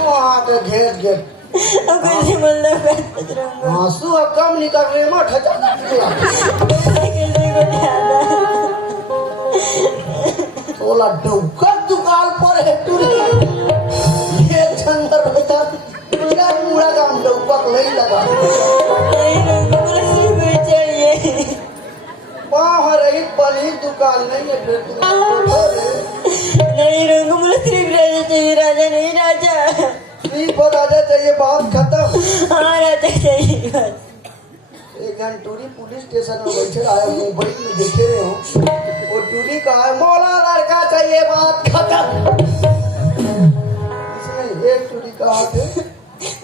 वहाँ के घेर घेर अब कैसे बोलना पड़ता रंगो आंसू अब कम निकल रहे मत हटा कैसे को ध्यान तोला डौका दुकान पर है टूरी ये छंदर होता क्या पूरा काम डौका नहीं लगा नहीं रंगो मुझे कोई चाहिए वहाँ रही बड़ी दुकान नहीं है फिर नहीं रंगो मुझे सिर्फ राजा चाहिए राजा नहीं राजा सिर्फ राजा चाहिए बात खत्म हाँ राजा चाहिए बस एक जन टूरी पुलिस स्टेशन में बैठे आया मुंबई में देखे रहे हो वो टूरी कहा है मौला लड़का चाहिए बात खत्म इसमें एक टूरी कहा थे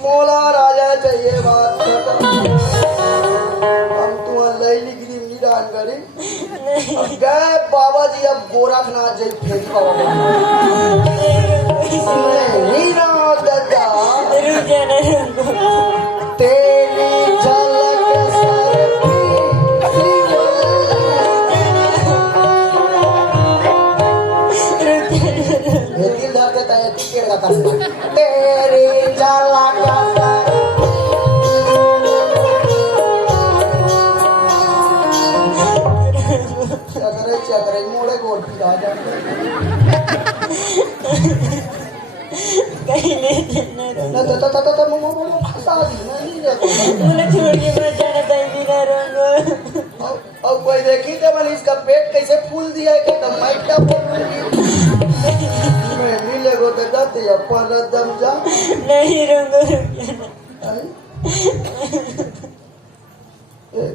मौला राजा चाहिए बात खत्म हम तुम्हारा लैली गिरी मीरान करी अब गए बाबा जी अब गोरखनाथ जी फेंक हीरा दादा रुक जाना रंगो तेरी झलक सर ये दिल धर देता है टिकट का कर तेरी झलक चकरे मोड़े गोल पिला जाते कहीं ले जाना रंगो ना तो मम्मा फंसा दी ना नहीं देखो मुझे छोड़ के मत जाना चाहिए ना रंगो अब कोई देखी तो मैंने इसका पेट कैसे फूल दिया है कि माइक का मैं नीले को तो जाते अपन रदम जा नहीं रंगो रुक जाना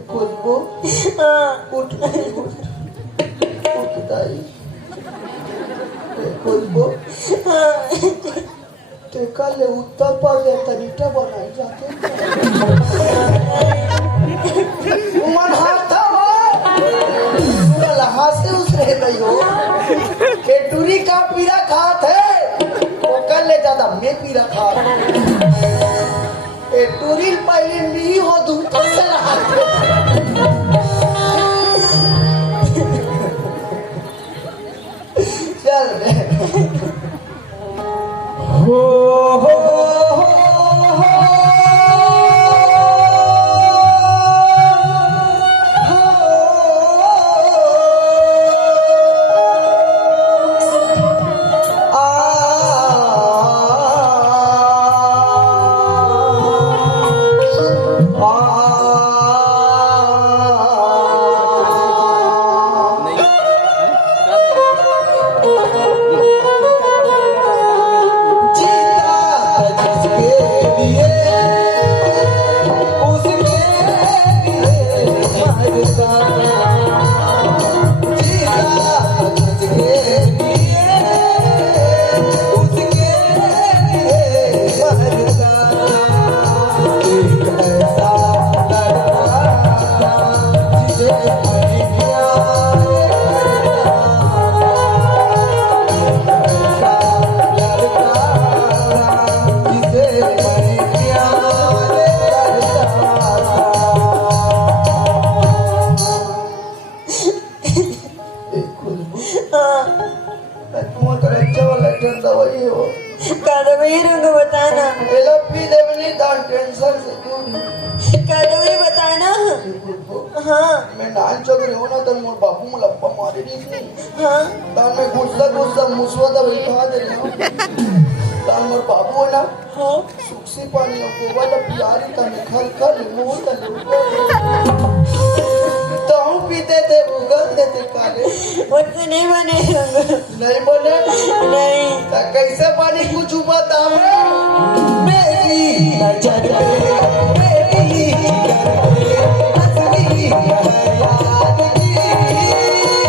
खुशबू हाँ उठ दाई खुशबू हाँ ते कल उत्तर पर गए तरीका बनाई जाते उमन हाथ था हाथ से उस रह गई हो के टूरी का पीरा खात है वो कर ले ज्यादा मैं पीरा खा ए टूरी पहले मी हो दूर से रहा चल हो बताना एलपी देवनी दान टेंशन से दूर कदवी बताना हाँ मैं नान चोक रही हूँ ना तो मोर बापू में लप्पा मारे नहीं हाँ तान में गुस्सा मुसवा दा बैठा दे रही हूँ तान मोर बापू है ना हाँ सुक्सी पानी को वाला प्यारी तान खल खल मुंह ताऊ पीते थे उगल देते काले मुझसे नहीं बने नहीं बने नहीं ता कैसे पानी कुछ बतावे मेरी नजर मेरी असली याद की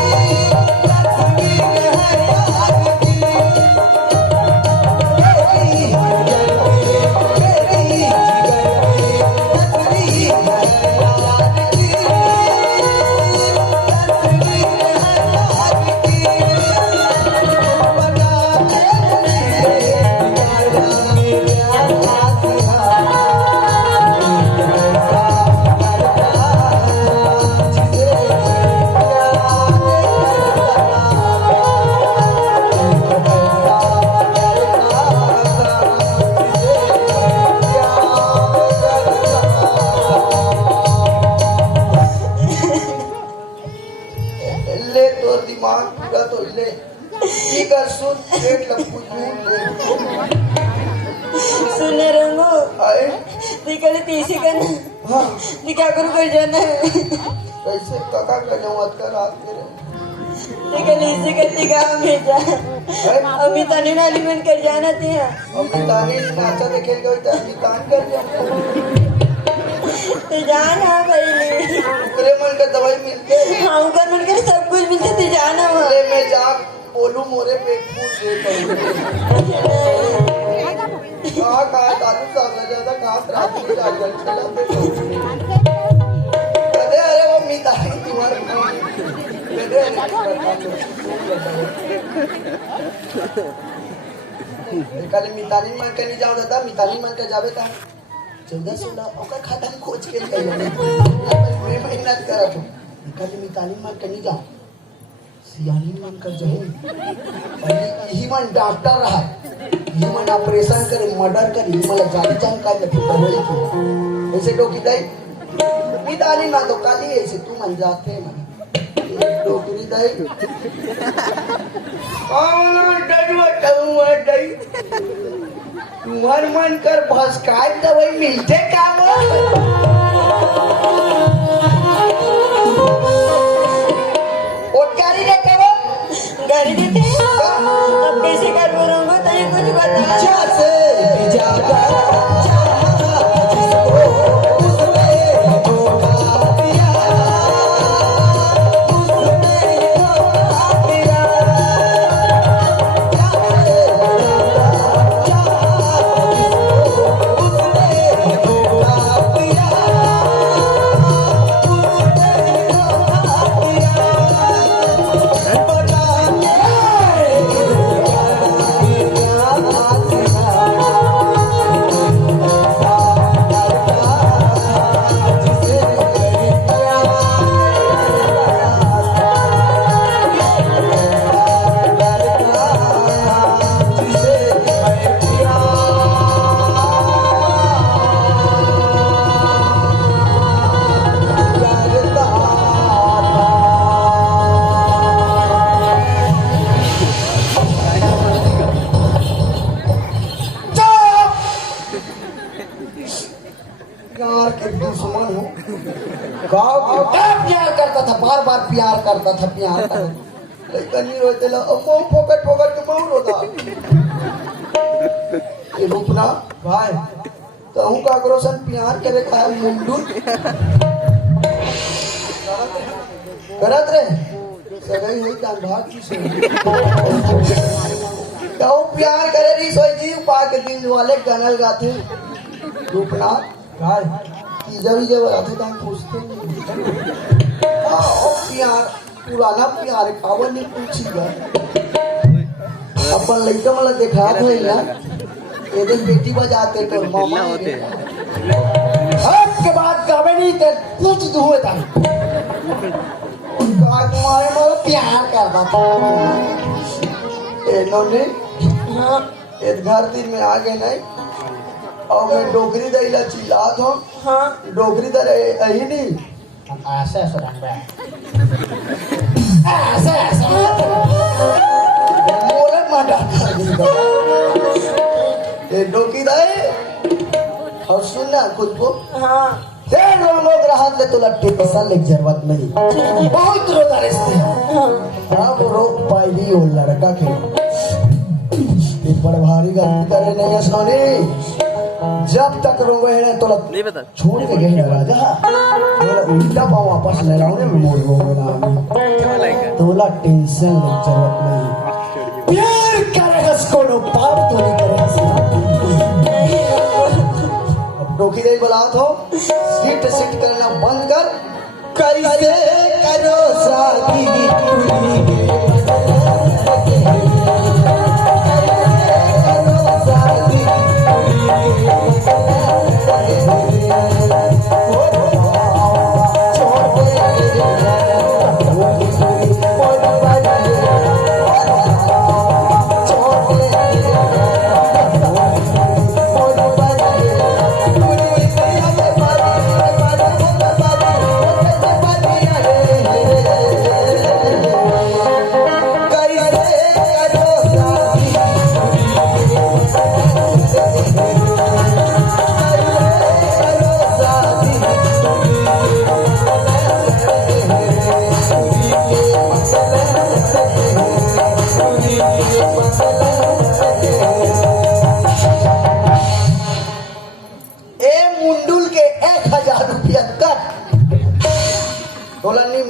निकले तीसी का ना हाँ क्या करूँ कर जाना कैसे काका कर जाऊँ आज का रात मेरे निकल इसे करती गाँव भेजा अभी तने नाली मन कर जाना थी अमितानी नाचा देखे गई तो अमितान कर दिया तो जाना पहले उकरे मन का दवाई मिलते हाँ कर मन कर सब कुछ मिलते तो जाना वहाँ ले मैं जा बोलू मोरे पेट फूल दे कहाँ कहाँ दारू सामने ज्यादा कहाँ रात में जाकर चला अरे वो मितानी तुम्हारे कल मितानी मन के नहीं जाओ दादा मितानी मन के जावे था 14-16 ओकर खाता में खोज के मैं मेहनत करत हूँ कल मितानी मन के नहीं जाओ सियानी मन कर जाए पहले यही मन डॉक्टर रहा यही मन ऑपरेशन करे मर्डर करे यही मन जानी जानकारी रखे दवाई की ऐसे डोकी दई मितानी ना तो काली ऐसे तू मन जाते मन डोकरी दई और डरुआ दई तुम्हार मन कर भस्काय दवाई मिलते का गाड़ी देते अब कैसे कर बोलूँगा तो ये कुछ बता प्यार करता था बार बार प्यार करता था प्यार करता लेकिन नहीं रोते ला अब मोम फोकट फोकट के मोम रोता ये रूपना भाई कहूँ का क्रोशन प्यार करे खाया मुंडू करत रे सगाई हुई का भाग की से कहूँ प्यार करे री सोई जी पा के दिल वाले गनल गाते रूपना भाई जब आते तो हम पूछते प्यार पुराना प्यार कावन नहीं पूछीगा अपन लड़का वाला देखा था ना ये दिन बेटी बजाते तो मामा के बाद गावे नहीं थे पूछ दूँ था तुम्हारे मारो प्यार करता था इन्होंने एक घर दिन में आ गए नहीं और मैं डोगरी दईला चिल्लात हूँ हाँ डोगरी दर यही नहीं ऐसे ऐसे रंग ऐसे ऐसे मोरे माटा ये डोकी दई और सुनना खुद को हाँ देर लोग राहत ले तो लट्टे पैसा ले जरूरत नहीं बहुत रोजा रिश्ते हाँ वो रोक पाई वो लड़का के एक बड़ भारी गलती करे नहीं है सोनी जब तक रोवे है तो नहीं बता छोड़ के गए राजा बोला उल्टा पाँव वापस ले रहा हूँ मोड़ रोना तोला टेंशन ले जरूरत नहीं प्यार करेगा इसको नो पार तो नहीं करेगा अब डोकी दे बुला तो सीट सीट करना बंद कर कैसे करो शादी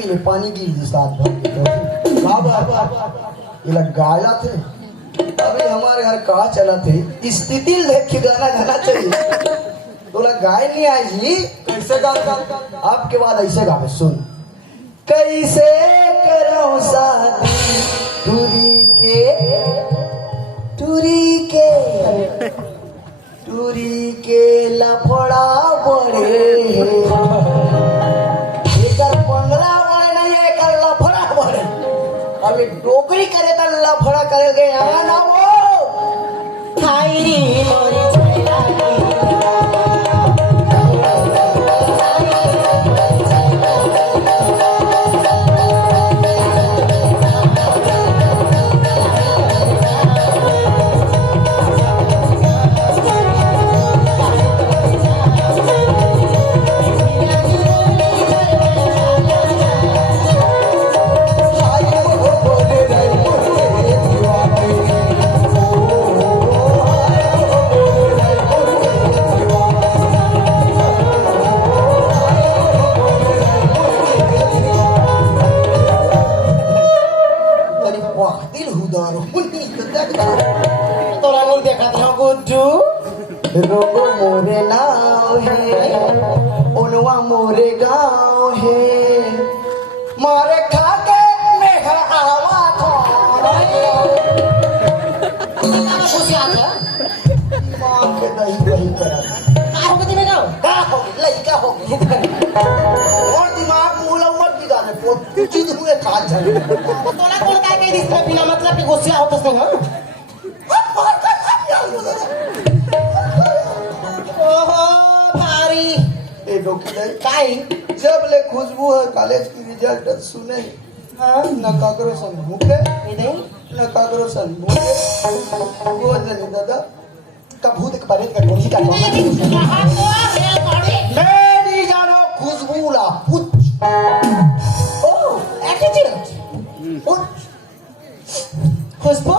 में पानी गिर दी साथ भर बाबा ये लग गायला थे अभी हमारे घर कहा चला थे स्थिति देख के गाना गाना चाहिए तो लग गाय नहीं आई जी कैसे गा आपके बाद ऐसे गावे सुन कैसे करो शादी टूरी के लफड़ा बड़े एकर पंगला बड़े नहीं एकर लफड़ा बड़े अभी डोकरी करे तो लफड़ा करे गए ना वो हाय रे मोरी छैला तोरा नहीं देखा था गुड्डू रोगो मोरे नाव है ओनवा मोरे गाँव है मारे खा के मेघर आवा खुशियाँ था माँ के दही दही करा का हो गई मेरा का हो गई लड़का हो गई और दिमाग मूला मत बिगाड़े पोत चीज हुए खा जाए तोला कौन काय कह दिस बिना मतलब के गुस्सा होतस नहीं हां ओहो भारी ए डोकी दे काई जब ले खुशबू है कॉलेज की रिजल्ट सुने हां न काकरो सन भूखे इधर न काकरो सन भूखे वो जनी दादा का भूत के बारे का गोली का कहां को है बड़ी मेरी जानो खुशबू ला पुच ओ एटीट्यूड खुशबू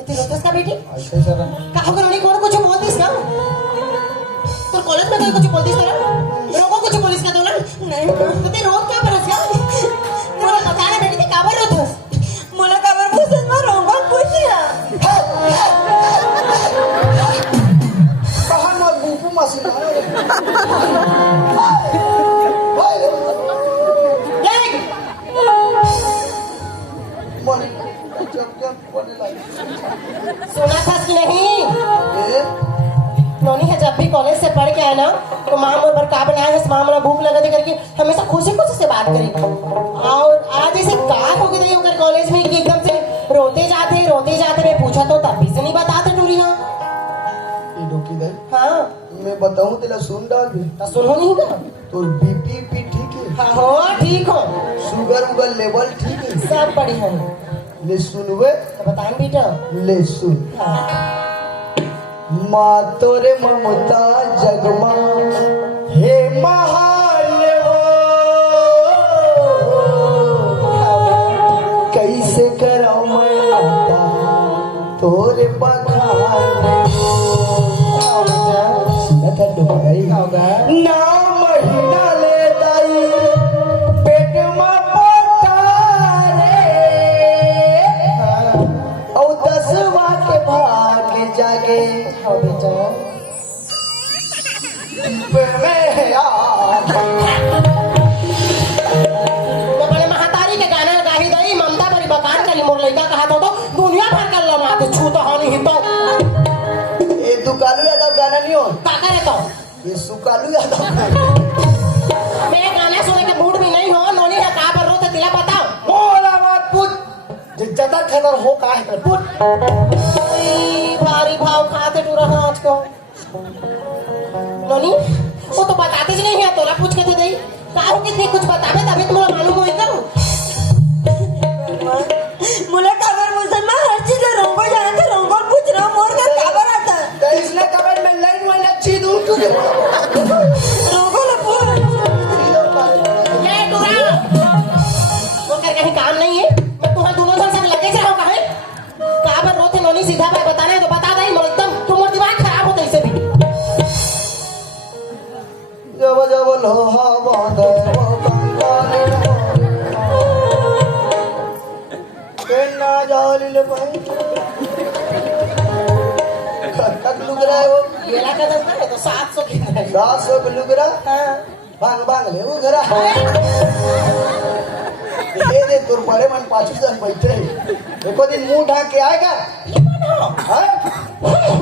इतनी रोतस का बेटी ऐसे सर का हो गई कौन कुछ बोल दिस का तो कॉलेज में कोई कुछ बोल दिस ना रोको कुछ पुलिस का दोलन नहीं तो ते रोज क्या परस का मुझे पता नहीं बेटी का बर रोतस मुला काबर पूछन मा रोंगो पूछिया कहां मत बूपू मसीन सुना था कि नहीं ए नोनी है जब भी कॉलेज से पढ़ के आए ना तो माँ मोर पर का बनाया है माँ मोरा भूख लगा दे करके हमेशा खुशी खुशी से बात करी और आज ऐसे का हो गई होकर कॉलेज में कि एकदम से रोते जाते मैं पूछा तो तब भी से नहीं बताते टूरी हाँ ये डोकी दे हाँ मैं बताऊं तेरा सुन डाल भी तो सुनो नहीं ना तो बीपी ठीक है हाँ हो ठीक हो शुगर उगर लेवल ठीक है सब बढ़िया है ले सुनवे तो बताएं बेटा ले सुन हाँ माँ तोरे ममता जगमा हे महादेव कैसे करो मैं आता तोरे बखान सुना था डुबाई ना महीना ले दाई पेट में पोटारे और 10वां के भाग जागे हाँ बेटा में यार मैं बड़े महातारी के गाना गाही दई ममता बड़ी बकान करी मोर लइका कहा तो दुनिया भर का लमा तो छू तो हानि हितो ये दुकालू यादव गाना नहीं हो का करे तो ये सुकालू यादव मैं गाना सुने के मूड में नहीं हो नोनी है का पर रोते तिला बताओ बोला बात पूछ जिज्जत खबर हो का है पूछ भारी भाव खाते टूरा है आज को नोनी वो तो बताते ही नहीं है तोला पूछ के दे दई का हो कितने कुछ बतावे तभी तुम्हें मालूम होई करो मुला काबर पूछन मा हर चीज रोंगो जाना था रोंगो पूछ रहा मोर का काबर आता तो इसने कमेंट में लाइन वाइन अच्छी दूं तू रोंगो ला पूछ ये टूरा वो कर कहीं काम नहीं है मैं तुम्हारे दोनों जन संग लगे जाओ काहे का पर रोते नोनी सीधा भाई बताना है तो बता दई मोर एकदम तुम्हारा दिमाग खराब होता इसे भी जब जब लोहा बांधे वो जाओ ले भाई कक लुग रहा है वो गेला का 10 है तो 700 की है 700 का लुग रहा हाँ बांग ले वो घरा दे तुर पड़े मन 5 जन बैठे एको दिन मुंह ढाक के आएगा हाँ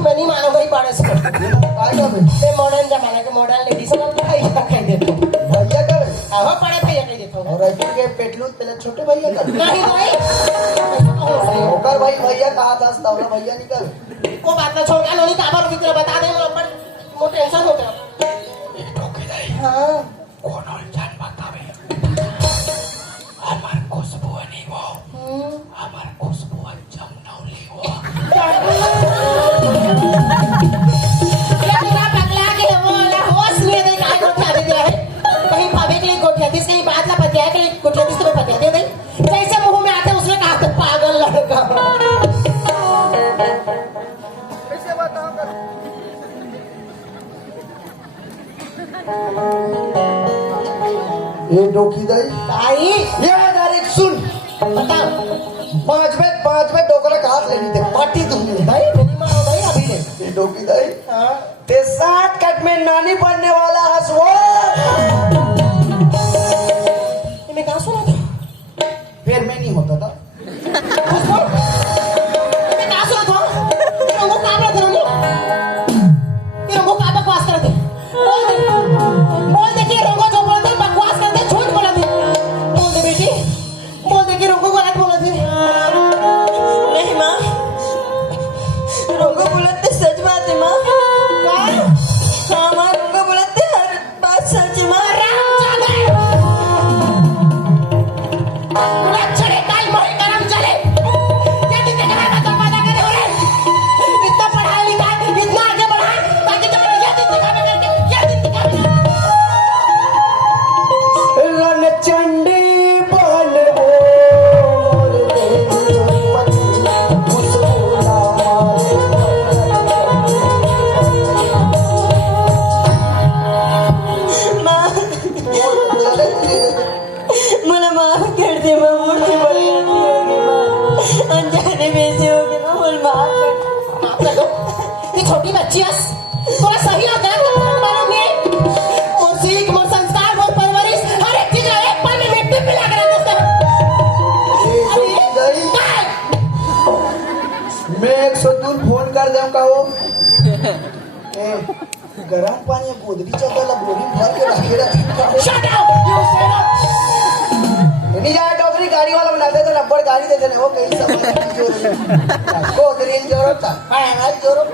मैं नहीं मानूंगा ही बड़े से आएगा भाई मैं मॉडर्न जमाना के मॉडर्न लेडीज सब भैया कह देता हूँ भैया का भाई आहो बड़े भैया कह देता हूँ और रायपुर के पेटलूत पहले छोटे भैया का नहीं भाई ऐसा कहो भाई होकर भाई भैया कहा था तवला भैया निकल वो बात ना छोड़ नोनी काबर की तरह बता दे मैं पर वो टेंशन हो गया ये टोके नहीं हाँ कौन और जान बतावे हमार खुशबू नहीं वो हमार खुशबू जमनौली वो क्या तेरा पगला के वो वाला होश नहीं दे काय गोठा दे दिया है कहीं पावे के लिए गोठा दिस कहीं बात ला पतिया के लिए गोठा दिस तो पतिया दे दे जैसे मुंह में आते उसने कहा तो पागल लड़का कैसे बताओ कर ये डोकी दाई भाई ये डायरेक्ट सुन बताओ 5 में डोकरा का हाथ लेनी थे पार्टी दूंगी भाई नहीं मारो भाई अभी ले ये डोकी दाई हाँ ते 60 कट में नानी बनने वाला हंसवा ये मैं कहाँ सुना था फिर मैं नहीं होता था मैं कहाँ सुना था तेरे को काम रहा तेरे को काम बकवास कर दे बोल दे कि रोंगो जो बोलते बकवास करते झूठ बोला दे बोल दे बेटी बोल दे कि रोंगो गलत बोला दे नहीं माँ रोंगो बोलते सच बात है माँ हाँ माँ रोंगो बोलते हर बात सच है माँ चले काल मोहे करम चले ये दिन का है तो पैदा करे हो रे इतना पढ़ाई लिखाई इतना आगे बढ़ा ताकि जब ये दिन दिखावे करके ये दिन दिखावे रणचंडी बन माँ मला माफ कर दे माँ मुझसे बड़ी गलती होगी माँ अनजाने में से होगी माँ मुझे माफ कर माफ कर दो ये छोटी बच्ची है थोड़ा सही और गलत का फर्क मालूम है और सीख और संस्कार और परवरिश हर एक चीज एक पल में मिट्टी मिला कर दोस्तों मैं 102 फोन कर दूं का वो गरम पानी गोदरी चलता ला बोरी भर के रखे रखे शट अप यू सेड नहीं जाए डॉक्टरी गाड़ी वाला बनाते तो नंबर गाड़ी देते ना वो कहीं सब गोदरी जरूरत था हाँ जोरो